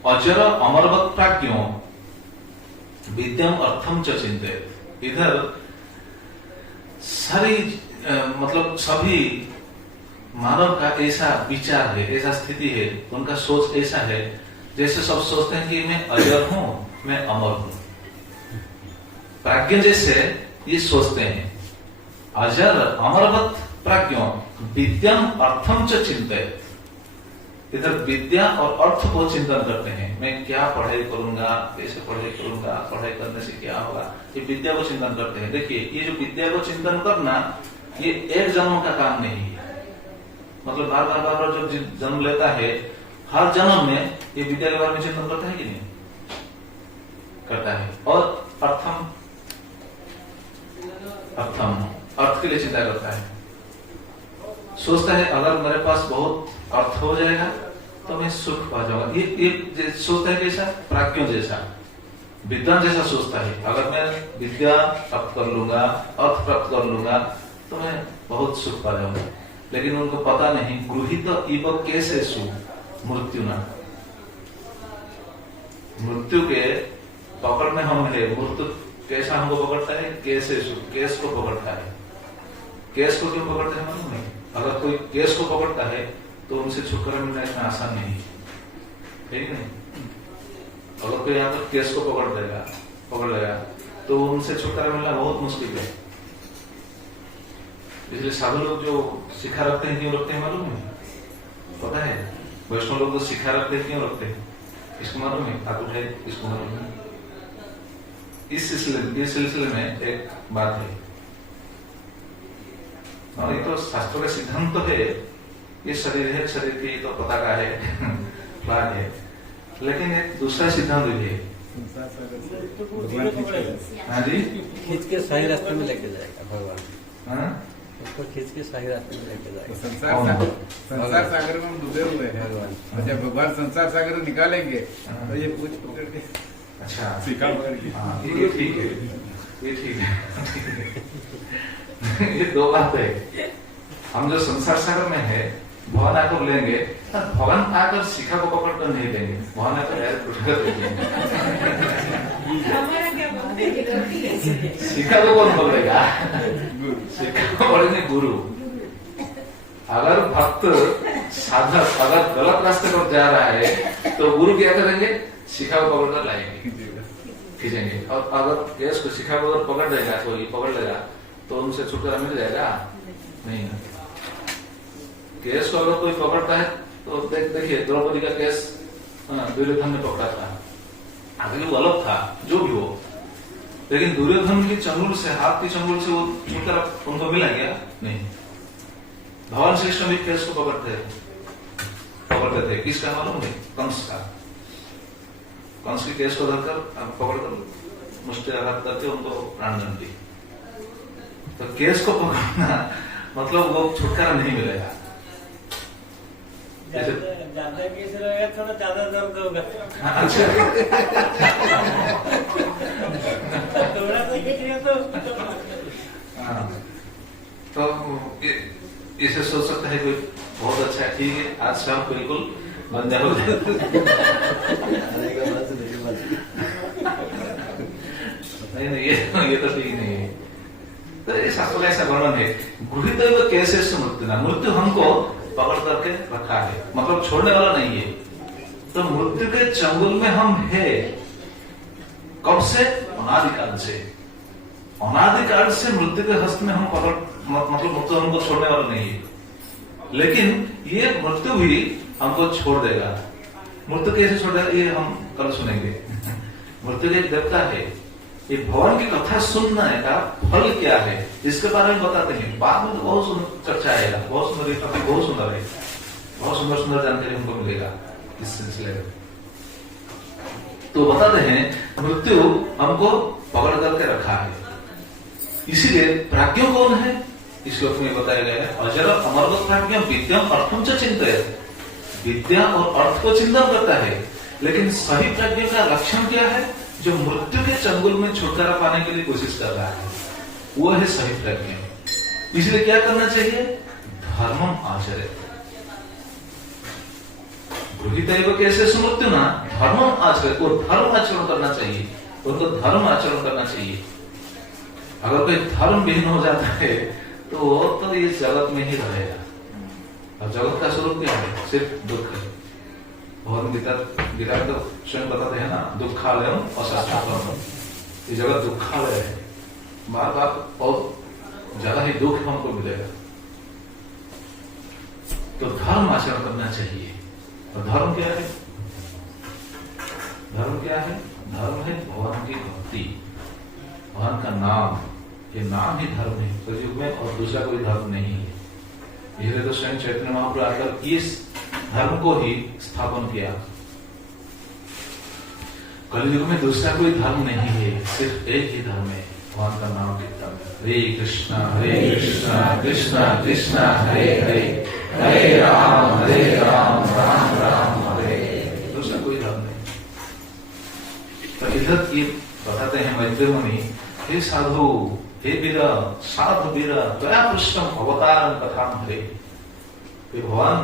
अजर अमरवत प्रज्ञो विद्यम अर्थम च चिंतयेत्। इधर सारी मतलब सभी मानव का ऐसा विचार है, ऐसा स्थिति है, उनका सोच ऐसा है, जैसे सब सोचते हैं कि मैं अजर हूं, मैं अमर हूं। प्राज्ञ जैसे ये सोचते हैं, अजर अमरवत प्राज्ञो विद्यम अर्थम च चिंतयेत्। इधर विद्या और अर्थ को चिंतन करते हैं, मैं क्या पढ़ाई करूंगा, कैसे पढ़ाई करूंगा, पढ़ाई करने से क्या होगा, ये विद्या को चिंतन करते हैं। देखिए ये जो विद्या को चिंतन करना, ये एक जन्म का काम नहीं है। मतलब बार बार जब जन्म लेता है, हर जन्म में ये विद्या के बारे में चिंतन करता है कि नहीं करता है। और अर्थम अर्थ के लिए चिंता करता है, सोचता है अगर मेरे पास बहुत अर्थ हो जाएगा तो मैं सुख पा जाऊंगा। ये सोचता है कैसा, प्राज्ञों जैसा, विद्वान जैसा सोचता है। अगर मैं विद्या प्राप्त कर लूंगा, अर्थ प्राप्त कर लूंगा, तो मैं बहुत सुख पा जाऊंगा। लेकिन उनको पता नहीं, गृहीत इव कैसे सु मृत्युना, मृत्यु के पकड़ में हम है। मृत्यु कैसा हमको पकड़ता है, कैसे सु, केस को पकड़ता है। केस को क्यों पकड़ते हैं मालूम नहीं। अगर कोई केस को पकड़ता है तो उनसे छुटकारा मिलना इतना आसान नहीं है, ठीक नहीं। अगर कोई यहाँ पर केस को पकड़ लेगा तो उनसे छुटकारा मिलना बहुत मुश्किल है। इसलिए साधु लोग जो शिखा रखते हैं, क्यों रखते हैं मालूम है, पता है। वैष्णव लोग तो शिखा रखते हैं, क्यों रखते हैं, इसको मालूम है, ठाकुर है, इसको मालूम है। इस सिलसिले में एक बात है, और ये तो शास्त्रों का सिद्धांत तो है, ये शरीर है, शरीर की तो पता का है फ्लैट है, लेकिन एक दूसरा सिद्धांत भी है। हाँ जी, खींच के सही रास्ते में लेके जाएगा भगवान। हाँ? उसको खींच के सही रास्ते में लेके जाएगा। संसार सागर में हम डूबे हुए हैं भगवान। अच्छा भगवान संसार सागर निकालेंगे तो ये पूछ पकड़ के अच्छा सीखा मगर की। हाँ, ये ठीक है, ये ठीक है। ये दो बात है। हम जो संसार सागर में है, भगवान आकर लेंगे, भगवान आकर शिखा को पकड़ कर नहीं लेंगे, भगवान आकर डायरेक्ट उठाकर लेंगे। शिखा को कौन पकड़ेगा? शिखा को पकड़ेंगे गुरु। अगर भक्त साधक अगर गलत रास्ते पर जा रहा है तो गुरु क्या करेंगे? शिखा को पकड़ कर लाएंगे, खींचेंगे। और अगर केस को शिखा को अगर पकड़ लेगा, कोई पकड़ लेगा, तो उनसे छुटकारा मिल जाएगा? नहीं। केस को अगर कोई पकड़ता है तो देखिए द्रौपदी का केस दुर्योधन ने पकड़ा था, आगे वो अलग था, जो भी हो, लेकिन दुर्योधन की चंगुल से, हाथ की चंगुल से वो छुटकारा उनको मिला क्या? नहीं। भगवान श्री कृष्ण भी केस को पकड़ते थे। किसका मालूम है? कंस का। कंस की केस को धरकर पकड़कर मुष्टि आघात करके उनको प्राणदंड दी। तो केस को पकड़ना मतलब वो छुटकारा नहीं मिलेगा। ज्यादा केस रहेगा, थोड़ा ज्यादा दर्द होगा। अच्छा। थोड़ा सा खींचेगा तो इसे सोच सकता है कोई बहुत अच्छा है, ठीक है, आज शाम बिल्कुल बंदा हो जाए। नहीं, ये तो ठीक नहीं है। तो ये शास्त्र का ऐसा वर्णन है, गृहीत कैसे मृत्यु, मृत्यु हमको पकड़ करके रखा है, मतलब छोड़ने वाला नहीं है। तो मृत्यु के चंगुल में हम है, कब से? अनादिकाल से। अनादिकाल से मृत्यु के हस्त में हम पकड़, मतलब मृत्यु हमको छोड़ने वाला नहीं है। लेकिन ये मृत्यु भी हमको छोड़ देगा। मृत्यु कैसे छोड़ देगा ये हम कल सुनेंगे। मृत्यु एक देवता है, ये भगवान की कथा सुनने का फल क्या है इसके बारे में बताते हैं। बाद में तो बहुत सुंदर चर्चा आएगा, बहुत सुंदर टॉपिक, बहुत सुंदर है, बहुत सुंदर सुंदर जानकारी हमको मिलेगा इस सिलसिले में। तो बताते हैं मृत्यु हमको पकड़ करके रखा है। इसीलिए प्राज्ञ कौन है? इस श्लोक में बताया गया है, अजर अमर प्राज्ञ विद्यम अर्थम च चिंतयेत्। विद्या और अर्थ को चिंतन करता है, लेकिन सही प्राज्ञ का लक्षण क्या है? जो मृत्यु के चंगुल में छुटकारा पाने के लिए कोशिश कर रहा है, वो है सही प्रज्ञ। इसलिए क्या करना चाहिए? धर्मम आचरेत्। गृहीत कैसे सुमृत्यु ना धर्मम आचरेत्, वो धर्म आचरण करना चाहिए, उनको धर्म आचरण करना चाहिए। अगर कोई धर्म विहीन हो जाता है तो वो तो इस जगत में ही रहेगा। और जगत का स्वरूप क्या है? सिर्फ दुख है। भगवान गीता तो स्वयं बताते हैं ना, दुखालय अशाश्वतम। ये जगत दुखालय है, बार बार बहुत ज्यादा ही दुख हमको मिलेगा। तो धर्म आचरण करना चाहिए। और धर्म क्या है? धर्म क्या है? धर्म है भगवान की भक्ति, भगवान का नाम। ये नाम ही धर्म है कलयुग में, और दूसरा कोई धर्म नहीं है। इसलिए तो स्वयं चैतन्य महाप्रभु आकर इस धर्म को ही स्थापन किया। कलयुग में दूसरा कोई धर्म नहीं है, सिर्फ एक ही धर्म है, भगवान का नाम कीर्तन। हरे कृष्णा कृष्णा कृष्णा हरे हरे, हरे राम राम राम हरे। दूसरा कोई धर्म नहीं। तो इधर ये बताते हैं मैत्री मुनि, हे साधु, हे वीर, साधु वीर, दया पृष्ठम अवतार कथा हरे। भगवान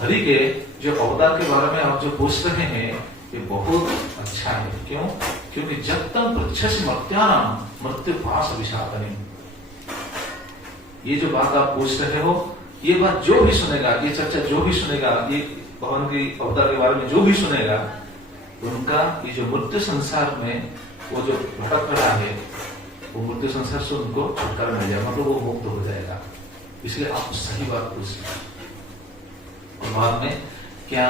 हरि के जो अवतार के बारे में आप जो पूछ रहे हैं, ये बहुत अच्छा है। क्यों? क्योंकि जब तक पृच्छसि मर्त्यानां मृत्यु पाश विशाखनी, ये जो बात आप पूछ रहे हो, ये बात जो भी सुनेगा, ये चर्चा जो भी सुनेगा, ये भगवान की अवतार के बारे में जो भी सुनेगा, उनका ये जो मृत्यु संसार में वो जो भटक रहा है, वो मृत्यु संसार से उनको छुटकारा मिल जाएगा, मतलब वो मुक्त हो जाएगा। इसलिए आप सही बात पूछिए। और बाद में क्या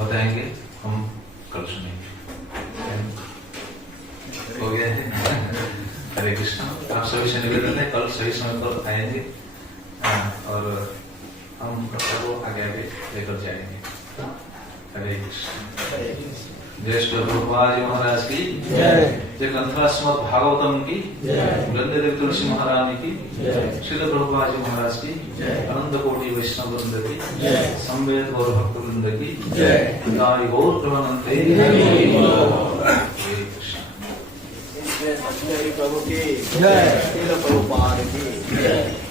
बताएंगे हम कल सुनेंगे। हो गया है। हरे कृष्ण। आप सभी से निवेदन है, कल सही समय पर आएंगे और हम वो आगे आगे लेकर जाएंगे। हरे कृष्ण। जय श्री प्रभुपाद जी महाराज की जय। जय ग्रंथराज भागवतम की जय। वृंदे देव तुलसी महारानी की जय। श्री प्रभुपाद जी महाराज की जय। अनंत कोटि वैष्णव वृंद की जय। संवेद गौर भक्त वृंद की जय। गौर प्रमानंते। हरि प्रभु की जय, श्रील प्रभुपाद की जय।